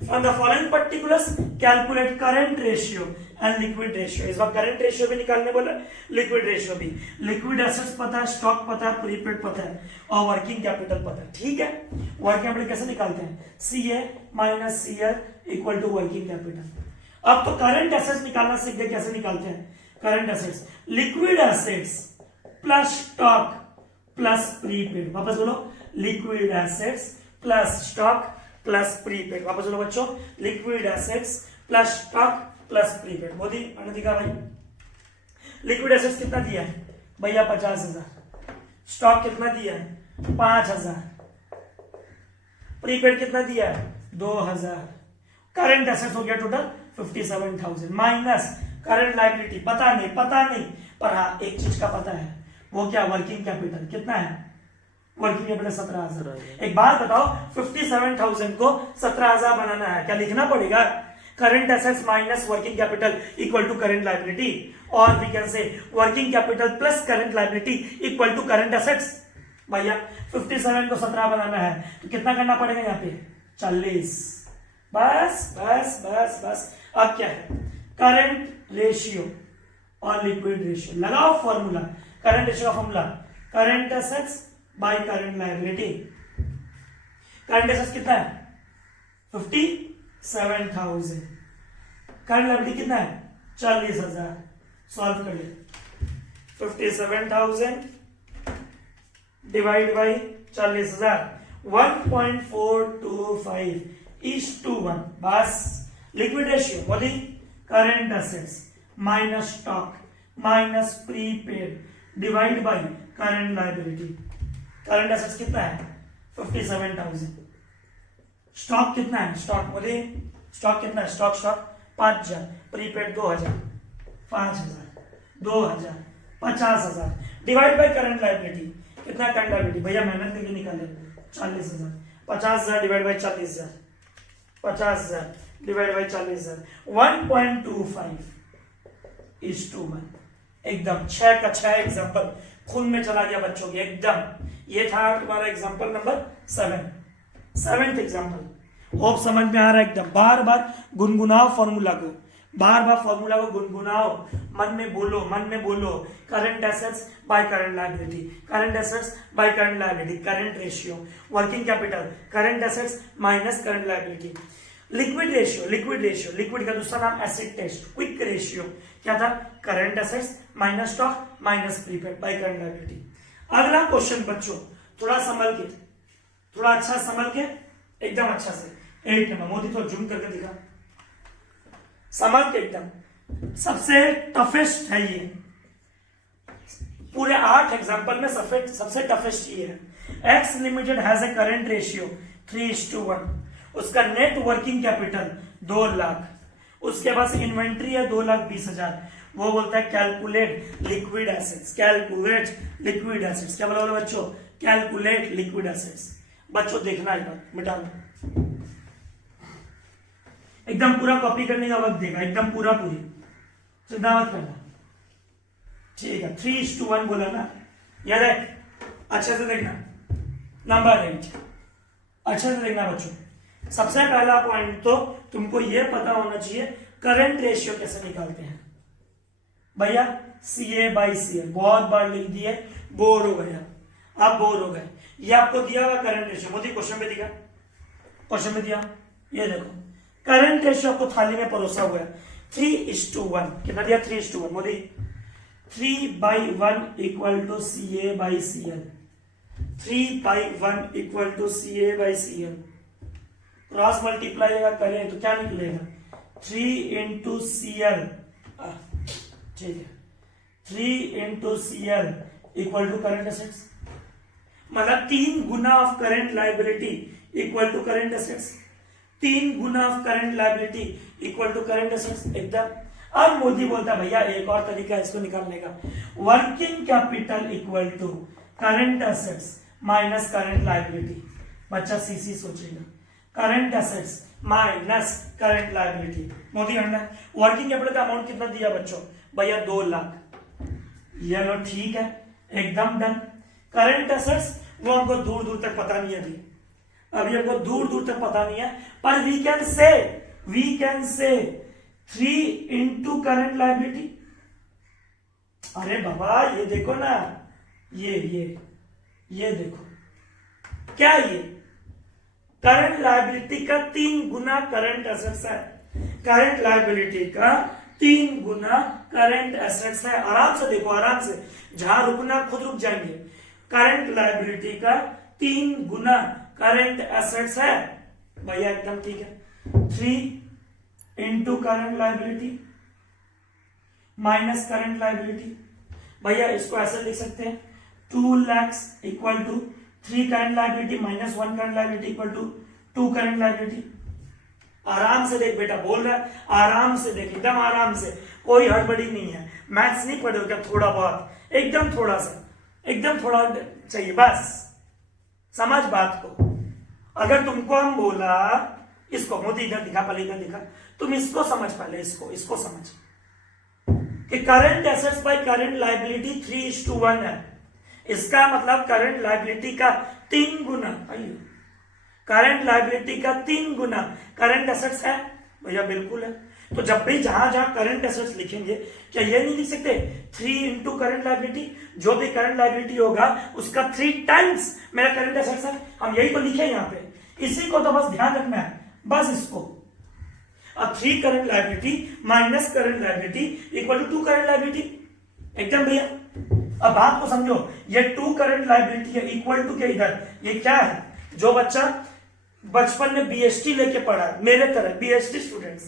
From the following particulars, calculate current ratio and liquid ratio. इस बार करंट रेशियो भी निकालने बोला, लिक्विड रेशियो भी। लिक्विड एसेट्स पता है, स्टॉक पता है, प्रीपेड पता है और वर्किंग कैपिटल पता है। ठीक है, वर्किंग कैपिटल कैसे निकालते हैं, CA minus CL equal to working capital. अब तो करंट एसेट्स निकालना सीख गए, कैसे निकालते हैं current assets, liquid assets plus stock plus prepaid. वापस बोलो liquid assets plus stock plus prepaid. वापस बोलो बच्चों, liquid assets plus stock plus prepaid. Modi मैंने दिखा भाई, लिक्विड एसेट्स कितना दिया है भैया 50,000, स्टॉक कितना दिया है 5,000, प्रीपेड कितना दिया है 2,000, करंट एसेट्स हो गया टोटल 57,000 माइनस करंट लायबिलिटी पता नहीं, पर हाँ एक चीज का पता है, वो क्या वर्किंग कैपिटल कितना है, वर्किंग कैपिटल 17,000। एक बात बताओ, 57,000 को 17,000 बनाना है, क्या लिखना पड़ेगा, current assets minus working capital equal to current liability, और we can say working capital plus current liability equal to current assets. भैया 57 को 17 बनाना है तो कितना करना पड़ेगा यहाँ पे 40। बस बस बस बस। अब क्या है, करंट रेशियो और लिक्विड रेशियो। लगाओ फॉर्मूला, करंट रेशियो का formula current assets by current liability. Current assets कितना है 57,000, करंट लायबिलिटी कितना है 40,000। सॉल्व कर ले, 57,000 डिवाइड बाई 40,000, 1.425:1। बस लिक्विड रेशियो बोली current assets minus stock minus prepaid divide by current liability. Current assets कितना है 57,000, स्टॉक कितना है, स्टॉक बोले स्टॉक कितना है, stock 5,000, prepaid 2,000, 5,000, 2,000, 50,000 divide by current liability. कितना करंट लायबिलिटी भैया मेहनत करके निकाले 40,000, 50,000 डिवाइड बाय 40,000, 50,000 डिवाइड बाय 40,000, 1.25:1। एकदम 6 का 6 एग्जाम्पल खून में चला गया बच्चों के एकदम। ये था तुम्हारा example number 7th example. Hope समझ में आ रहा है एकदम। बार बार गुनगुनाओ फॉर्मूला को, बार बार फॉर्मूला को गुनगुनाओ, मन में बोलो, मन में बोलो। Current assets by current liability, current assets by current liability, current ratio, working capital, current assets minus current liability, liquid ratio, liquid ratio, liquid का दूसरा नाम एसिड टेस्ट, क्विक रेशियो क्या था, current assets minus stock minus prepaid by current liability. अगला question बच्चों थोड़ा संभल के, थोड़ा अच्छा संभल के, एकदम अच्छा से 8 नंबर। मोदी थोड़ा जूम करके दिखा, संभल के एकदम। सबसे टफेस्ट है ये, पूरे 8 एग्जांपल में सबसे टफेस्ट ये है। X limited has a current ratio 3:1, उसका नेट वर्किंग कैपिटल 2 लाख, उसके पास इन्वेंट्री है 2,20,000। वो बोलता है calculate liquid assets, calculate liquid assets. क्या बोला बच्चों, कैलकुलेट लिक्विड एसेट्स। बच्चों देखना एक बार, मिटा लो, एकदम पूरा कॉपी करने का वक्त देगा, एकदम पूरा पूरी, चिंता मत करना, ठीक है। 3:1 बोला ना, याद है, अच्छे से देखना। नंबर 8 अच्छे से देखना बच्चों। सबसे पहला पॉइंट तो तुमको यह पता होना चाहिए करंट रेशियो कैसे निकालते हैं। भैया CA/CL बहुत बार लिख दिए, बोर हो गए, आप बोर हो गए। ये आपको दिया हुआ करंट रेशियो, मोदी क्वेश्चन में दिया, क्वेश्चन में दिया, ये देखो करंट रेशियो आपको थाली में परोसा हुआ है 3:1। कितना दिया 3:1 मोदी, 3/1 equal to CA/CL, 3/1 equal to CA/CL। Cross multiply अगर करें तो क्या निकलेगा 3 into CL, ठीक है, 3 into CL equal to current assets, मतलब 3 गुना of current liability equal to current assets, 3 गुना of current liability equal to current assets एकदम। अब मोदी बोलता है भैया एक और तरीका है इसको निकालने का, working capital equal to current assets minus current liability. बच्चा सीसी सोचेगा, current assets minus current liability. मोदी करना वर्किंग कैपिटल का अमाउंट कितना दिया बच्चों, भैया 2 लाख। ये लो ठीक है, एकदम डन। करंट एसेट्स वो हमको दूर दूर तक पता नहीं है अभी, अभी हमको दूर दूर तक पता नहीं है, पर वी कैन से 3 into करंट लायबिलिटी। अरे बाबा ये देखो ना, ये देखो क्या, ये करंट लायबिलिटी का 3 गुना करंट एसेट्स है, करंट लायबिलिटी का 3 गुना करंट एसेट्स है। आराम से देखो, आराम से, जहां रुकना खुद रुक जाएंगे। करंट लायबिलिटी का 3 गुना करंट एसेट्स है भैया, एकदम ठीक है। 3 into current liability minus current liability, भैया इसको ऐसे लिख सकते हैं 2 lakhs equal to 3 current liability minus 1 current liability equal to 2 current liability. आराम से देख बेटा, बोल रहा है आराम से देख, एकदम आराम से, कोई हड़बड़ी नहीं है। मैथ्स नहीं पढ़े हो क्या, थोड़ा बहुत, एकदम थोड़ा सा, एकदम थोड़ा चाहिए बस, समझ बात को। अगर तुमको हम बोला इसको, मोदी इधर दिखा, पहले इधर दिखा, तुम इसको समझ, पहले इसको समझ कि current assets by current liability 3:1 है। इसका मतलब करंट लायबिलिटी का 3 गुना, करंट लायबिलिटी का 3 गुना करंट एसेट्स है भैया, बिल्कुल है। तो जब भी जहां जहां करंट एसेट्स लिखेंगे, क्या ये नहीं लिख सकते 3 इंटू करंट लायबिलिटी? जो भी करंट लायबिलिटी होगा उसका 3 टाइम्स मेरा करंट एसेट्स है। हम यही तो लिखे यहाँ पे, इसी को तो बस ध्यान रखना है, बस इसको। अब 3 current liability minus current liability equal to 2 current liability, एकदम भैया। अब बात को समझो, ये 2 करंट लायबिलिटी है इक्वल टू के इधर ये क्या है? जो बच्चा बचपन में बीएसटी लेके पढ़ा मेरे तरह, बीएसटी स्टूडेंट्स,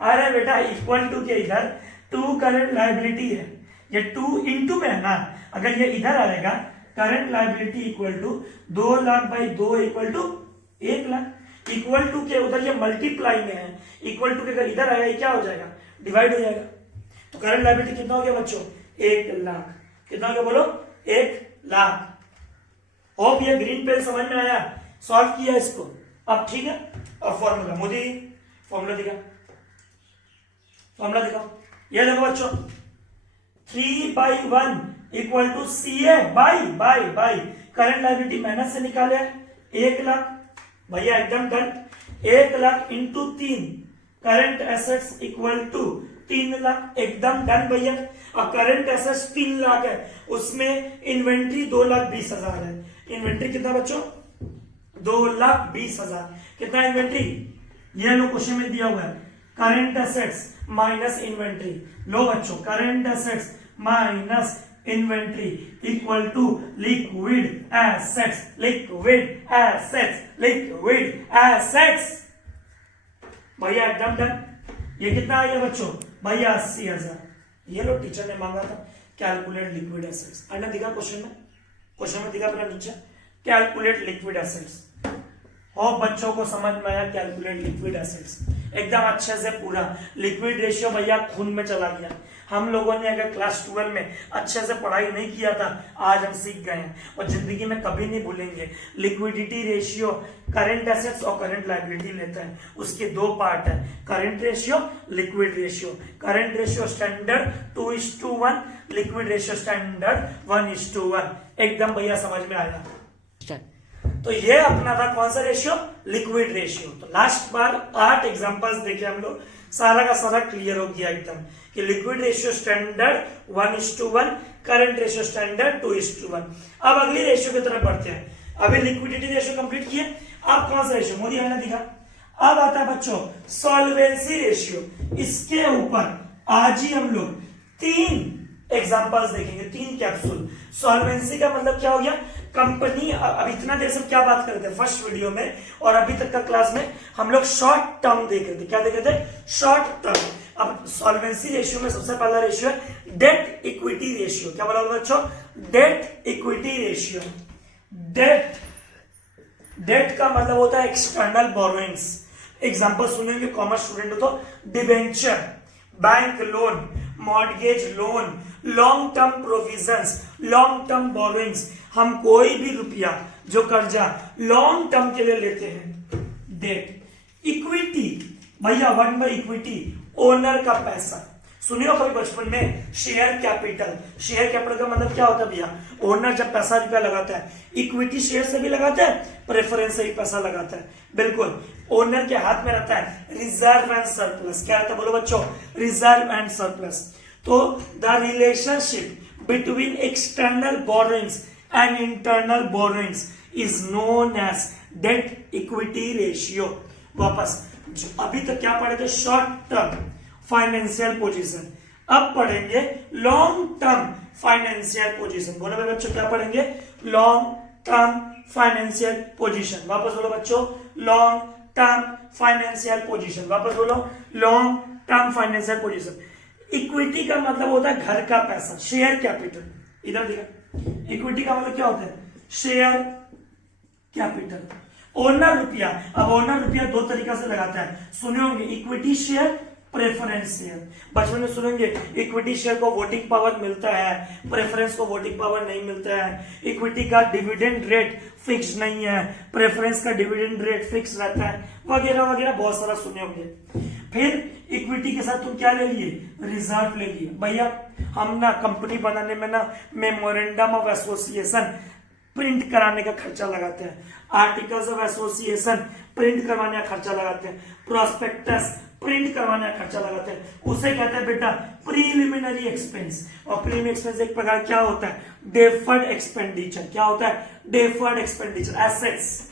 आ रहा है बेटा इक्वल टू के इधर 2 करंट लायबिलिटी है। ये 2 इंटू में है ना, अगर ये इधर आ जाएगा current liability equal to 2 lakh by 2 equal to 1 lakh, equal to के उधर ये मल्टीप्लाई में है, इक्वल टू के अगर इधर आएगा ये क्या हो जाएगा? डिवाइड हो जाएगा। तो करंट लायबिलिटी कितना हो गया बच्चों? 1 लाख। कितना हो गया बोलो? 1 लाख। होप ये ग्रीन पेन समझ में आया, सॉल्व किया इसको। अब ठीक है, अब फॉर्मूला मोदी फॉर्मूला दिखा, फॉर्मूला दिखाओ। ये देखो बच्चों 3/1 equal to CA by current liability minus से निकाले 1 लाख भैया, एकदम done. 1 lakh into 3 current assets equal to 3 lakh, एकदम डन भैया। अब करंट एसेट्स 3 लाख है, उसमें इन्वेंट्री 2,20,000 है। इन्वेंट्री कितना बच्चों? 2,20,000। कितना इन्वेंट्री? ये लो क्वेश्चन में दिया हुआ है, करंट एसेट्स माइनस इन्वेंट्री। लो बच्चों, current assets minus inventory equal to liquid assets, liquid assets, liquid assets भैया, एकदम डन। ये कितना आ गया बच्चों? भैया 80,000। ये लो टीचर ने मांगा था कैलकुलेट लिक्विड एसेट्स, आना दिखा क्वेश्चन में दिखा अपना नीचे कैलकुलेट लिक्विड एसेट्स। हो बच्चों को समझ में आया कैलकुलेट लिक्विड एसेट्स, एकदम अच्छे से पूरा लिक्विड रेशियो भैया खून में चला गया। हम लोगों ने अगर क्लास 12 में अच्छे से पढ़ाई नहीं किया था, आज हम सीख गए हैं और जिंदगी में कभी नहीं भूलेंगे। लिक्विडिटी रेशियो करंट एसेट्स और करंट लायबिलिटी लेता है, उसके 2 पार्ट है, current ratio, liquid ratio. Current ratio standard 2:1, liquid ratio standard 1:1। एकदम भैया समझ में आया। तो ये अपना था कौन सा रेशियो? Liquid ratio. तो लास्ट बार 8 एग्जांपल्स देखे हम लोग, सारा का सारा क्लियर हो गया एकदम कि liquid ratio standard 1:1, current ratio standard 2:1। अब अगली रेशियो की तरफ बढ़ते हैं। अभी लिक्विडिटी रेशियो कंप्लीट किए, अब कौन सा रेशियो? मोदी ने दिखा। अब आता है बच्चों सॉल्वेंसी रेशियो। इसके ऊपर आज ही हम लोग 3 एग्जांपल्स देखेंगे, 3 कैप्सूल। सॉल्वेंसी का मतलब क्या हो गया? कंपनी, अब इतना देर से क्या बात कर रहे थे फर्स्ट वीडियो में और अभी तक का क्लास में हम लोग शॉर्ट टर्म देख रहे थे। क्या देख रहे थे? Short term. अब सॉल्वेंसी रेशियो में सबसे पहला रेशियो है डेट इक्विटी रेशियो। क्या बोला बच्चों? Date equity ratio. डेट का मतलब होता है एक्सटर्नल बोरोइंग्स। एग्जांपल सुनेंगे, कॉमर्स स्टूडेंट हो तो debenture, bank loan, mortgage loan, long term provisions, long term borrowings. हम कोई भी रुपया जो कर्जा लॉन्ग टर्म के लिए लेते हैं, डेट। इक्विटी भैया 1/इक्विटी, ओनर का पैसा। सुनियो कभी बचपन में शेयर कैपिटल। शेयर कैपिटल का मतलब क्या होता है भैया? ओनर जब पैसा रुपया लगाता है, इक्विटी शेयर से भी लगाता है, प्रेफरेंस से भी पैसा लगाता है। बिल्कुल, ओनर के हाथ में रहता है रिजर्व एंड सरप्लस। क्या रहता है बोलो बच्चों? Reserve and surplus. तो the relationship between external borrowings and internal borrowings is known as debt equity ratio। वापस अभी तक क्या पढ़े थे? शॉर्ट टर्म फाइनेंशियल पोजीशन, अब पढ़ेंगे लॉन्ग टर्म फाइनेंशियल पोजीशन। बोलो भाई बच्चों, क्या पढ़ेंगे? Long term financial position. वापस बोलो बच्चों, लॉन्ग टर्म फाइनेंशियल पोजीशन। वापस बोलो, long term financial position. Equity का मतलब होता है घर का पैसा, शेयर कैपिटल। इधर देखा, इक्विटी का मतलब क्या होता है? Share capital. ओनर रुपया, अब ओनर रुपया 2 तरीका से लगाता है, सुने होंगे, इक्विटी शेयर, प्रेफरेंस शेयर। बचपन में सुनेंगे इक्विटी शेयर को वोटिंग पावर मिलता है, प्रेफरेंस को वोटिंग पावर नहीं मिलता है। इक्विटी का डिविडेंड रेट फिक्स नहीं है, प्रेफरेंस का डिविडेंड रेट फिक्स रहता है, वगैरह वगैरह बहुत सारा सुने होंगे। फिर इक्विटी के साथ तुम क्या ले लिए, रिजर्व ले लिए। भैया हम ना कंपनी बनाने में ना मेमोरेंडम ऑफ एसोसिएशन प्रिंट कराने का खर्चा लगाते हैं, आर्टिकल्स ऑफ एसोसिएशन प्रिंट करवाने का खर्चा लगाते हैं, प्रोस्पेक्टस प्रिंट करवाने का खर्चा लगाते हैं, उसे कहते हैं बेटा प्रीलिमिनरी एक्सपेंस। और प्रीलिमिनरी एक्सपेंस एक प्रकार क्या होता है, डेफर्ड एक्सपेंडिचर। क्या होता है, डेफर्ड एक्सपेंडिचर, एसेट्स।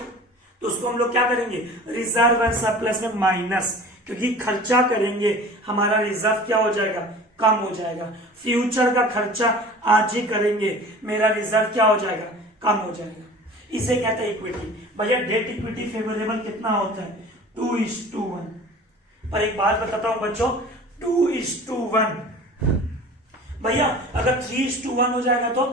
तो उसको हम लोग क्या करेंगे, रिजर्व एंड सरप्लस में माइनस, क्योंकि खर्चा करेंगे हमारा रिजर्व क्या हो जाएगा, कम हो जाएगा। फ्यूचर का खर्चा आज ही करेंगे, मेरा रिजर्व क्या हो जाएगा, कम हो जाएगा। इसे कहते हैं इक्विटी। भैया डेट इक्विटी फेवरेबल कितना होता है, 2:1। और एक बात बताता हूं बच्चों, 2:1 भैया अगर 3:1 हो जाएगा तो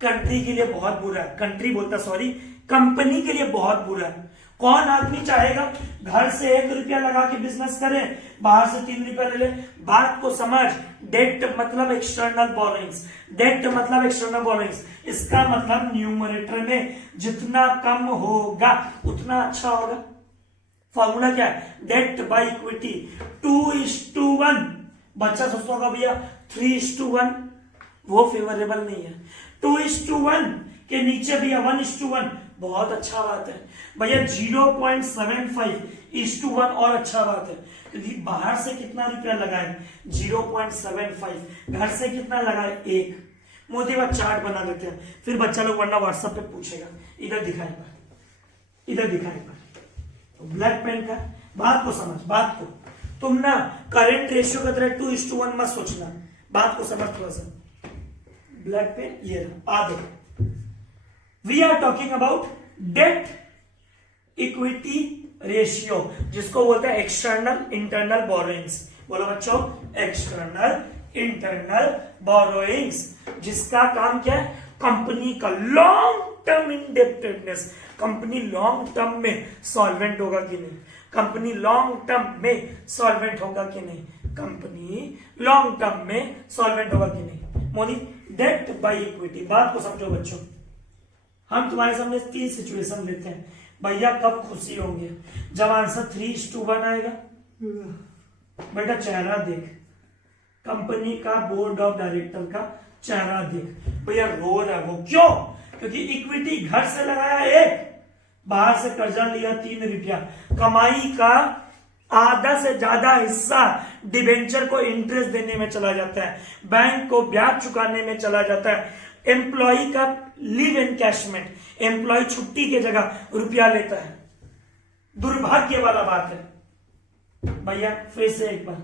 कंट्री के लिए बहुत बुरा है, कंट्री बोलता सॉरी, कंपनी के लिए बहुत बुरा है। कौन आदमी चाहेगा घर से 1 रुपया लगा के बिजनेस करे, बाहर से 3 रुपया ले ले। बात को समझ, डेट मतलब एक्सटर्नल बोरोइंग्स, डेट मतलब एक्सटर्नल बोरोइंग्स, इसका मतलब न्यूमरेटर में जितना कम होगा उतना अच्छा होगा। फॉर्मूला क्या है, डेट बाय इक्विटी 2:1। बच्चा सोचता होगा भैया 3:1 वो फेवरेबल नहीं है, 2:1 के नीचे भैया 1:1 बहुत अच्छा बात है। भैया 0.75:1 और अच्छा बात है, क्योंकि बाहर से कितना रुपया लगाए 0.75, घर से कितना लगाए 1। मोदी बात चार्ट बना देते हैं, फिर बच्चा लोग वरना व्हाट्सएप पे पूछेगा, इधर दिखाए पर, इधर दिखाए पर। ब्लैक पेन का बात को समझ, बात को तुम ना करंट रेशियो की तरह 2:1 मत सोचना, बात को समझ थोड़ा सा। ब्लैक पेन ये आधे। We are talking about debt equity ratio, जिसको बोलते हैं एक्सटर्नल इंटरनल बोरोइंग्स। बोलो बच्चों, एक्सटर्नल इंटरनल बोरोइंग्स, जिसका काम क्या है, कंपनी का long term indebtedness, company long term में सॉल्वेंट होगा कि नहीं, कंपनी लॉन्ग टर्म में सॉल्वेंट होगा कि नहीं, कंपनी लॉन्ग टर्म में सॉल्वेंट होगा कि नहीं। मोदी डेट बाय इक्विटी, बात को समझो बच्चों। हम तुम्हारे सामने 3 सिचुएशन लेते हैं, भैया कब खुशी होंगे, जब आंसर 3:1 आएगा। बेटा चेहरा देख, कंपनी का बोर्ड ऑफ डायरेक्टर का चेहरा देख, भैया रो रहा है वो, क्यों, क्योंकि इक्विटी घर से लगाया 1, बाहर से कर्जा लिया 3 रुपया, कमाई का आधा से ज्यादा हिस्सा डिबेंचर को इंटरेस्ट देने में चला जाता है, बैंक को ब्याज चुकाने में चला जाता है, एम्प्लॉय का लीव एनकैशमेंट, एम्प्लॉय छुट्टी के जगह रुपया लेता है। दुर्भाग्य वाला बात है। भैया फिर से एक बार,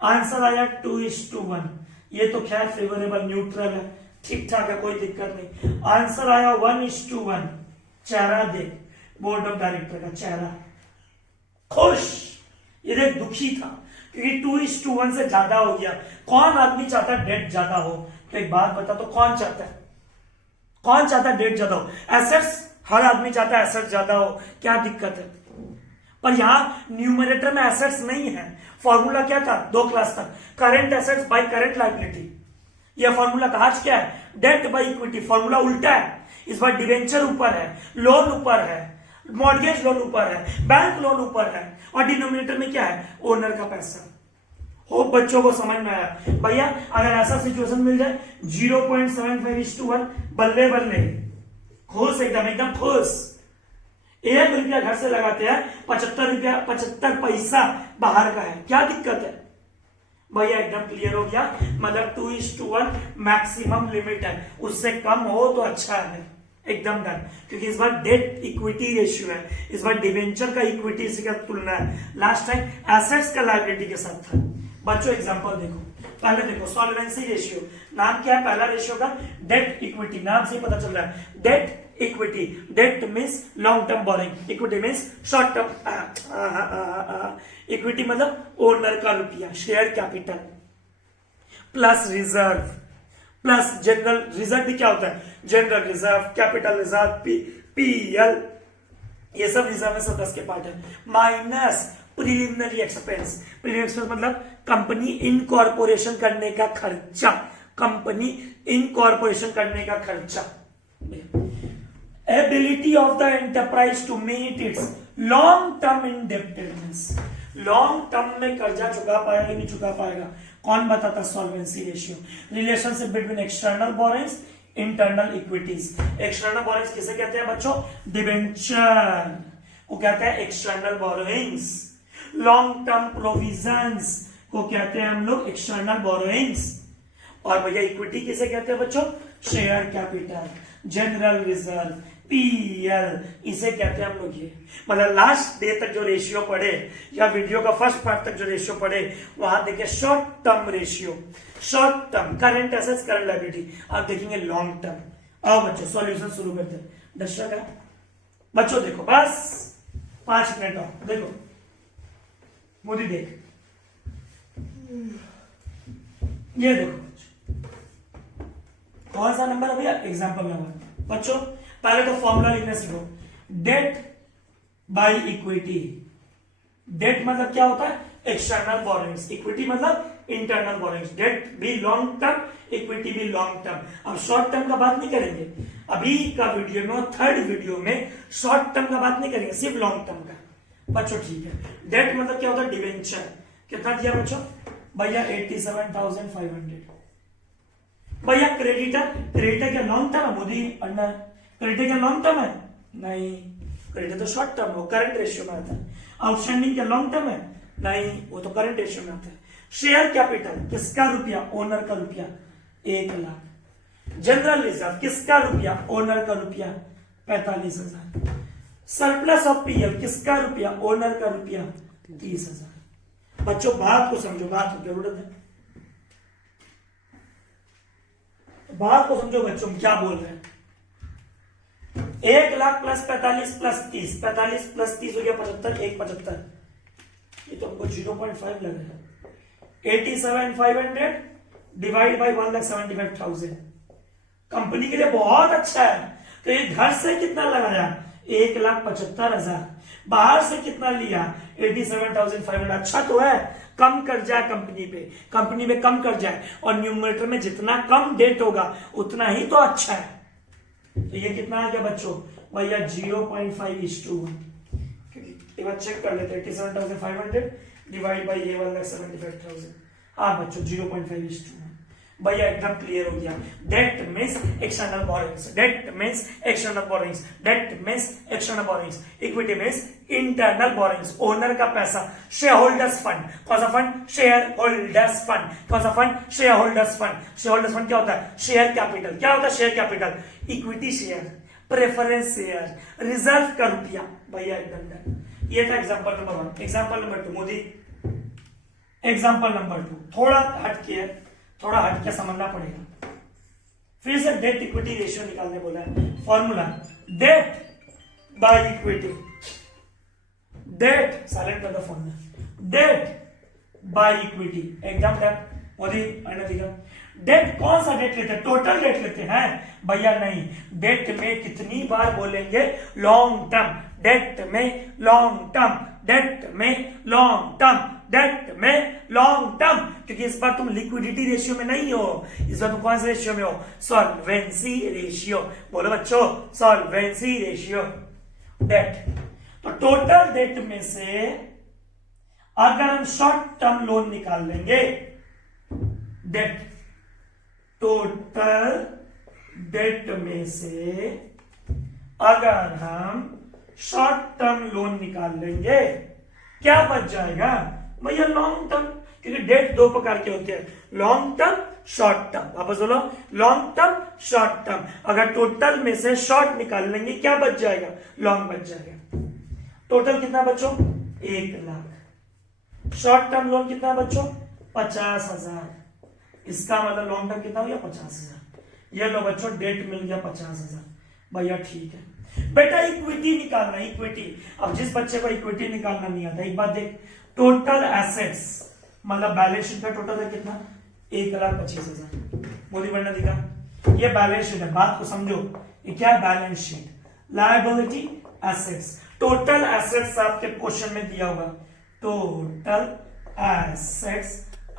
आंसर आया 2:1, ये तो खैर फेवरेबल न्यूट्रल है, ठीक ठाक है, कोई दिक्कत नहीं। आंसर आया 1:1, चेहरा देख, बोर्ड ऑफ डायरेक्टर का चेहरा खुश, ये देख दुखी था, क्योंकि 2:1 से ज्यादा हो गया। कौन आदमी चाहता है डेट ज्यादा हो, तो एक बात बता, तो कौन चाहता है, कौन चाहता है डेट ज्यादा हो, एसेट्स, हर आदमी चाहता है एसेट्स ज्यादा हो, क्या दिक्कत है। पर यहां न्यूमरेटर में एसेट्स नहीं है। फॉर्मूला क्या था 2 क्लास तक, current assets by current liability, यह फॉर्मूला था। आज क्या है, डेट बाय इक्विटी, फॉर्मूला उल्टा है। इस बार डिवेंचर ऊपर है, लोन ऊपर है, मॉर्गेज लोन ऊपर है, बैंक लोन ऊपर है, और डिनोमिनेटर में क्या है, ओनर का पैसा। होप बच्चों को समझ में आया। भैया अगर ऐसा सिचुएशन मिल जाए 0.75:1, बल्ले बल्ले, खुश, एकदम एकदम खुश। 1 रुपया घर से लगाते हैं, 75 पैसा बाहर का है, क्या दिक्कत है। भैया एकदम क्लियर हो गया, मतलब 2:1 मैक्सिमम लिमिट है, उससे कम हो तो अच्छा है, एकदम डन। क्योंकि इस बार डेट इक्विटी रेशियो है, इस बार डिवेंचर का इक्विटी से क्या तुलना है, लास्ट टाइम एसेट्स का लायबिलिटी के साथ था। बच्चों एग्जांपल देखो, पहले देखो सॉल्वेंसी रेशियो, नाम क्या है पहला रेशियो का, डेट इक्विटी, नाम से ही पता चल रहा है, debt equity. Debt means long term borrowing, equity means short term. Equity मतलब ओनर का रुपया, share capital, plus reserve, plus general reserve भी क्या होता है, general reserve, capital reserve, PL, ये सब रिजर्व में 10 के पार्ट है, minus preliminary expense. Preliminary expense मतलब कंपनी इनकॉर्पोरेशन करने का खर्चा, कंपनी इनकॉर्पोरेशन करने का खर्चा। Ability of the enterprise to meet its long term इंडेप्टेडनेस, long term में कर्जा चुका पाएगा कि नहीं चुका पाएगा, कौन बताता? Solvency ratio. Relationship between external borrowings, internal equities. External borrowings किसे कहते हैं बच्चों? डिबेंचर को कहते हैं external borrowings. Long term provisions को कहते हैं हम लोग एक्सटर्नल बोरोइंग्स। और भैया इक्विटी किसे कहते हैं बच्चों? Share capital, general reserve, PL, इसे कहते हैं हम लोग। ये मतलब लास्ट डे तक जो रेशियो पढ़े या वीडियो का फर्स्ट पार्ट तक जो रेशियो पढ़े वहां देखिए short term ratio, short term current assets, current liability. अब देखेंगे लॉन्ग टर्म। आओ बच्चों सॉल्यूशन शुरू करते हैं। दर्शक है बच्चों, देखो बस 5 मिनट और देखो मोदी देख, ये देखो कौन सा नंबर है भैया? Example number. बच्चों पहले तो फॉर्मूला लिखने सीखो। Date by equity. डेट मतलब क्या होता है? External borrowings. इक्विटी मतलब इंटरनल बोरोइंग्स। डेट भी लॉन्ग टर्म, इक्विटी भी लॉन्ग टर्म। अब शॉर्ट टर्म का बात नहीं करेंगे अभी का वीडियो में, थर्ड वीडियो में शॉर्ट टर्म का बात नहीं करेंगे, सिर्फ लॉन्ग टर्म का। बच्चों ठीक है। डेट मतलब क्या होता है? डिवेंचर। कितना दिया बच्चों? भैया 87,500। भैया क्रेडिटर, क्रेडिटर क्या लॉन्ग टर्म है? मोदी अंडर क्रेडिटर क्या लॉन्ग टर्म है? नहीं, क्रेडिटर तो शॉर्ट टर्म है, करंट रेशियो में आता है। आउटस्टैंडिंग क्या लॉन्ग टर्म है? नहीं, वो तो करंट रेशियो में आता है। शेयर कैपिटल किसका रुपया? ओनर का रुपया 1 लाख। जनरल रिजर्व किसका रुपया? ओनर का रुपया 45,000। सरप्लस ऑफ पीएल किसका रुपया? ओनर का रुपया 30,000। बच्चों बात को समझो, बात की जरूरत है, बात को समझो बच्चों, क्या बोल रहे हैं। 1 लाख प्लस 45 प्लस 30, 45 प्लस 30 हो गया 75, 175, ये तो हमको 0.5 लग रहा है। 87,500 डिवाइड बाई 1,75,000 कंपनी के लिए बहुत अच्छा है। तो ये घर से कितना लगाया? 1,75,000। बाहर से कितना लिया? 87,500। अच्छा तो है, कम कर जाए कंपनी पे, कंपनी में कम कर जाए, और न्यूमरेटर में जितना कम डेट होगा उतना ही तो अच्छा है। तो ये कितना आ गया बच्चों? भैया 0.5:1। एक बार चेक कर लेते हैं। 87,500 डिवाइड बाई ये 1,75,000। हाँ बच्चों 0.5:1। भैया एकदम क्लियर हो गया। Debt means external borrowings, debt means external borrowings, debt means external borrowings, equity means internal borrowings. Owner का पैसा, शेयर होल्डर्स फंड। कौन सा फंड? Share holders fund. कौन सा fund? Share holders fund. Share holders fund क्या होता है? Share capital. क्या होता है share capital? Equity share, preference share, reserve का रुपया। भैया एकदम डन। ये था example number 1। Example number 2 Modi, example number 2 थोड़ा हटके समझना पड़ेगा। फिर से डेट इक्विटी रेशियो निकालने बोला है। Formula debt by equity, debt silent कर दो फोन में, डेट बाय इक्विटी एकदम डेट। मोदी डेट कौन सा डेट लेते हैं? टोटल डेट लेते हैं भैया? नहीं, डेट में कितनी बार बोलेंगे? Long term. डेट में लॉन्ग टर्म, डेट में लॉन्ग टर्म, डेट में लॉन्ग टर्म। क्योंकि इस बार तुम लिक्विडिटी रेशियो में नहीं हो, इस बार तुम कौन से रेशियो में हो? Solvency ratio. बोलो बच्चों, सॉल्वेंसी रेशियो। डेट तो टोटल डेट में से अगर हम शॉर्ट टर्म लोन निकाल लेंगे, डेट टोटल डेट में से अगर हम शॉर्ट टर्म लोन निकाल लेंगे, क्या बच जाएगा भैया? Long term. क्योंकि डेट 2 प्रकार के होते हैं, लॉन्ग टर्म, शॉर्ट टर्म। वापस बोलो, लॉन्ग टर्म, शॉर्ट टर्म। अगर टोटल में से शॉर्ट निकाल लेंगे क्या बच जाएगा? लॉन्ग बच जाएगा। टोटल कितना बच्चों? 1 लाख। शॉर्ट टर्म लोन कितना बच्चों? 50,000। इसका मतलब लॉन्ग टर्म कितना हो गया? 50,000। ये लो बच्चों, डेट मिल गया 50,000। भैया ठीक है। बेटा इक्विटी निकालना, इक्विटी। अब जिस बच्चे को इक्विटी निकालना नहीं आता, एक बात देख, टोटल एसेट्स मतलब बैलेंस शीट का टोटल है कितना? 1,25,000। मोदी बढ़ना दिखा, ये बैलेंस शीट है, बात को समझो। ये क्या है? Balance sheet, liability, assets. Total assets आपके क्वेश्चन में दिया हुआ, टोटल एसेट्स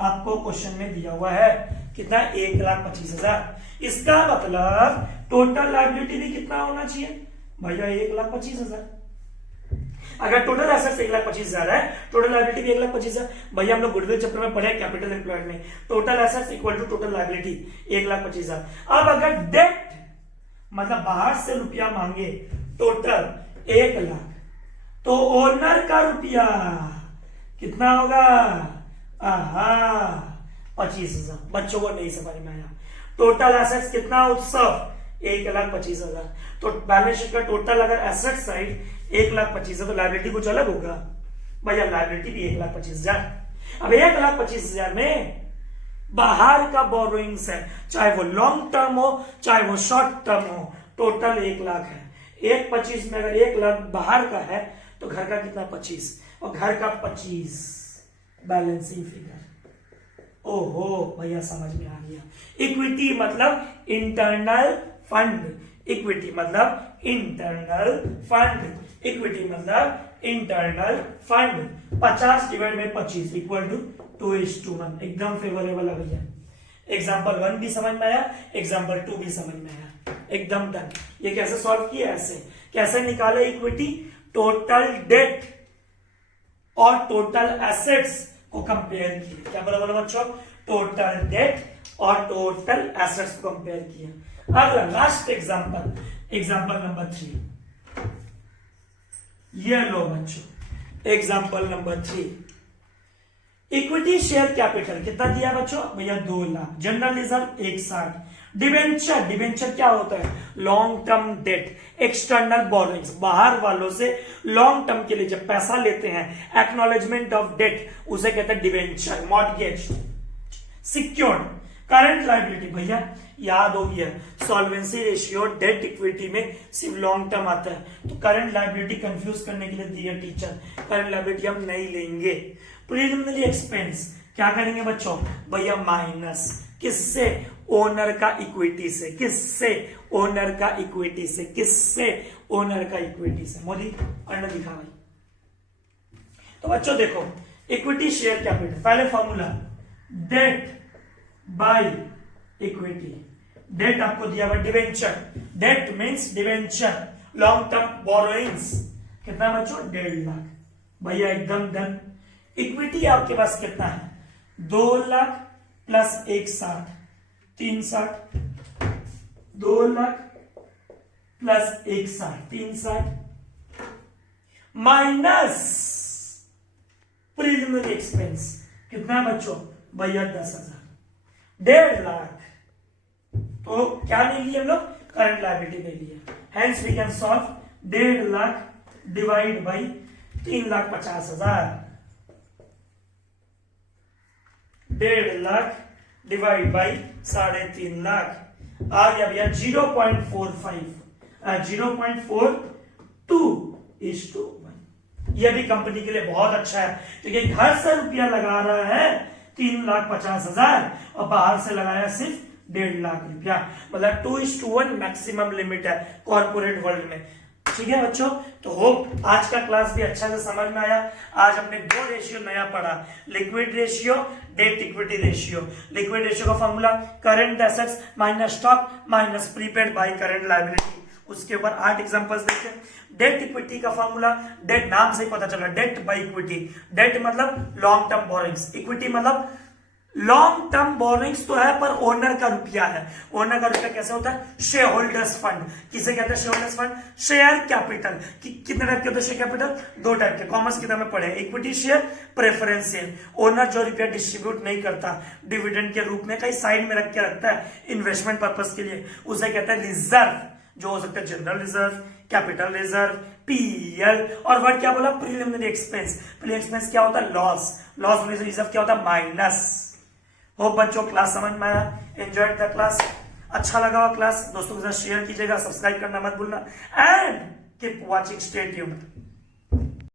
आपको क्वेश्चन में दिया हुआ है कितना? 1,25,000। इसका मतलब टोटल लायबिलिटी भी कितना होना चाहिए भैया? 1,25,000। अगर टोटल एसेट्स 1,25,000 है, टोटल लायबिलिटी भी 1,25,000। भैया हम लोग गुडविल चैप्टर में पढ़े कैपिटल एम्प्लॉयड में, total assets equal to total liability 1,25,000। अब अगर डेट मतलब बाहर से रुपया मांगे टोटल 1,00,000, तो ओनर का रुपया कितना होगा? 25,000। बच्चों को नहीं समझ में आया। टोटल एसेट्स कितना उत्सव? 1,25,000। तो बैलेंस शीट का टोटल अगर एसेट साइड 1,25,000 तो लायबिलिटी कुछ अलग होगा भैया, लायबिलिटी भी 1,25,000। अब 1,25,000 में बाहर का बोरोइंग्स है, चाहे वो लॉन्ग टर्म हो चाहे वो शॉर्ट टर्म हो, टोटल 1,00,000 है। 1,25,000 में अगर 1,00,000 बाहर का है तो घर का कितना? 25, और घर का 25 बैलेंसिंग फिगर। ओहो भैया समझ में आ गया। इक्विटी मतलब इंटरनल फंड, इक्विटी मतलब इंटरनल फंड, इक्विटी मतलब internal fund. 50 divide by 25 equal to 2:1, एकदम फेवरेबल है भैया। एग्जाम्पल 1 भी समझ में आया, एग्जाम्पल 2 भी समझ में आया, एकदम डन। ये कैसे सॉल्व किया? ऐसे कैसे निकाले इक्विटी? टोटल डेट और टोटल एसेट्स को कंपेयर किया। क्या बोला बच्चों? टोटल डेट और टोटल एसेट्स को कंपेयर किया। अगला लास्ट एग्जांपल, एग्जांपल नंबर 3। ये लो बच्चों example number 3। Equity share capital कितना दिया बच्चों? भैया 2,00,000। General reserve 160। डिबेंचर, डिबेंचर क्या होता है? Long term debt, external borrowings, बाहर वालों से लॉन्ग टर्म के लिए जब पैसा लेते हैं, एक्नॉलेजमेंट ऑफ डेट, उसे कहते हैं debenture. Mortgage, secured. Current liability भैया याद हो गया, सॉल्वेंसी रेशियो डेट इक्विटी में सिर्फ लॉन्ग टर्म आता है, तो करंट लायबिलिटी कंफ्यूज करने के लिए दिया टीचर, करंट लायबिलिटी हम नहीं लेंगे। प्रीलिमिनरी एक्सपेंस क्या करेंगे बच्चों? भैया माइनस किससे? ओनर का इक्विटी से। किससे? ओनर का इक्विटी से। किससे? ओनर का इक्विटी से। मोदी अन्य लिखा भाई। तो बच्चों देखो, इक्विटी शेयर कैपिटल, पहले formula debt by equity. Debt आपको दिया हुआ debenture, debt means debenture, long term borrowings. कितना बच्चों? 1,50,000 भैया, एकदम डन। इक्विटी आपके पास कितना है? 2,00,000 plus 160, 360। 2,00,000 plus 160, 360 minus preliminary expense कितना बच्चों? भैया 10,000। 1,50,000 तो क्या ले लिए हम लोग? करंट लायबिलिटी ले लिया। Hence we can solve 1,50,000 divide by 3,50,000। 1,50,000 divide by 3,50,000 आ गया भैया 0.45, 0.42:1। यह भी कंपनी के लिए बहुत अच्छा है, क्योंकि घर से रुपया लगा रहा है 3,50,000 और बाहर से लगाया सिर्फ 1,50,000 रुपया, मतलब 2:1 मैक्सिमम लिमिट है कॉर्पोरेट वर्ल्ड में। ठीक है बच्चों, तो होप आज का क्लास भी अच्छा से समझ में आया। आज हमने 2 रेशियो नया पढ़ा, liquid ratio, debt equity ratio. Liquid ratio का formula current assets minus stock minus prepaid by current liability. उसके ऊपर 8 एग्जांपल्स देखते हैं। डेट इक्विटी का फॉर्मूला, डेट नाम से ही पता चला, डेट बाय इक्विटी। डेट मतलब लॉन्ग टर्म बोरिंग्स, इक्विटी मतलब लॉन्ग टर्म बोरिंग्स तो है पर ओनर का रुपया है। ओनर का रुपया कैसे होता है? Share holders fund. किसे कहते हैं share holders fund? Share capital. कितने टाइप के होते हैं शेयर कैपिटल? 2 टाइप के, कॉमर्स किताब में पढ़े, equity share, preference share. Owner जो रुपया डिस्ट्रीब्यूट नहीं करता डिविडेंड के रूप में, कहीं साइड में रख के रखता है इन्वेस्टमेंट पर्पज के लिए, उसे कहते हैं रिजर्व, जो हो सकता है general reserve, capital reserve, PL. और वर्ड क्या बोला? Preliminary expense. प्रीलिमिनरी एक्सपेंस क्या होता है? लॉस। लॉस होने से रिजर्व क्या होता है? माइनस। होप बच्चों क्लास समझ में आया, एंजॉयड द क्लास। अच्छा लगा हो क्लास, दोस्तों के साथ शेयर कीजिएगा, सब्सक्राइब करना मत भूलना, and keep watching, stay tuned.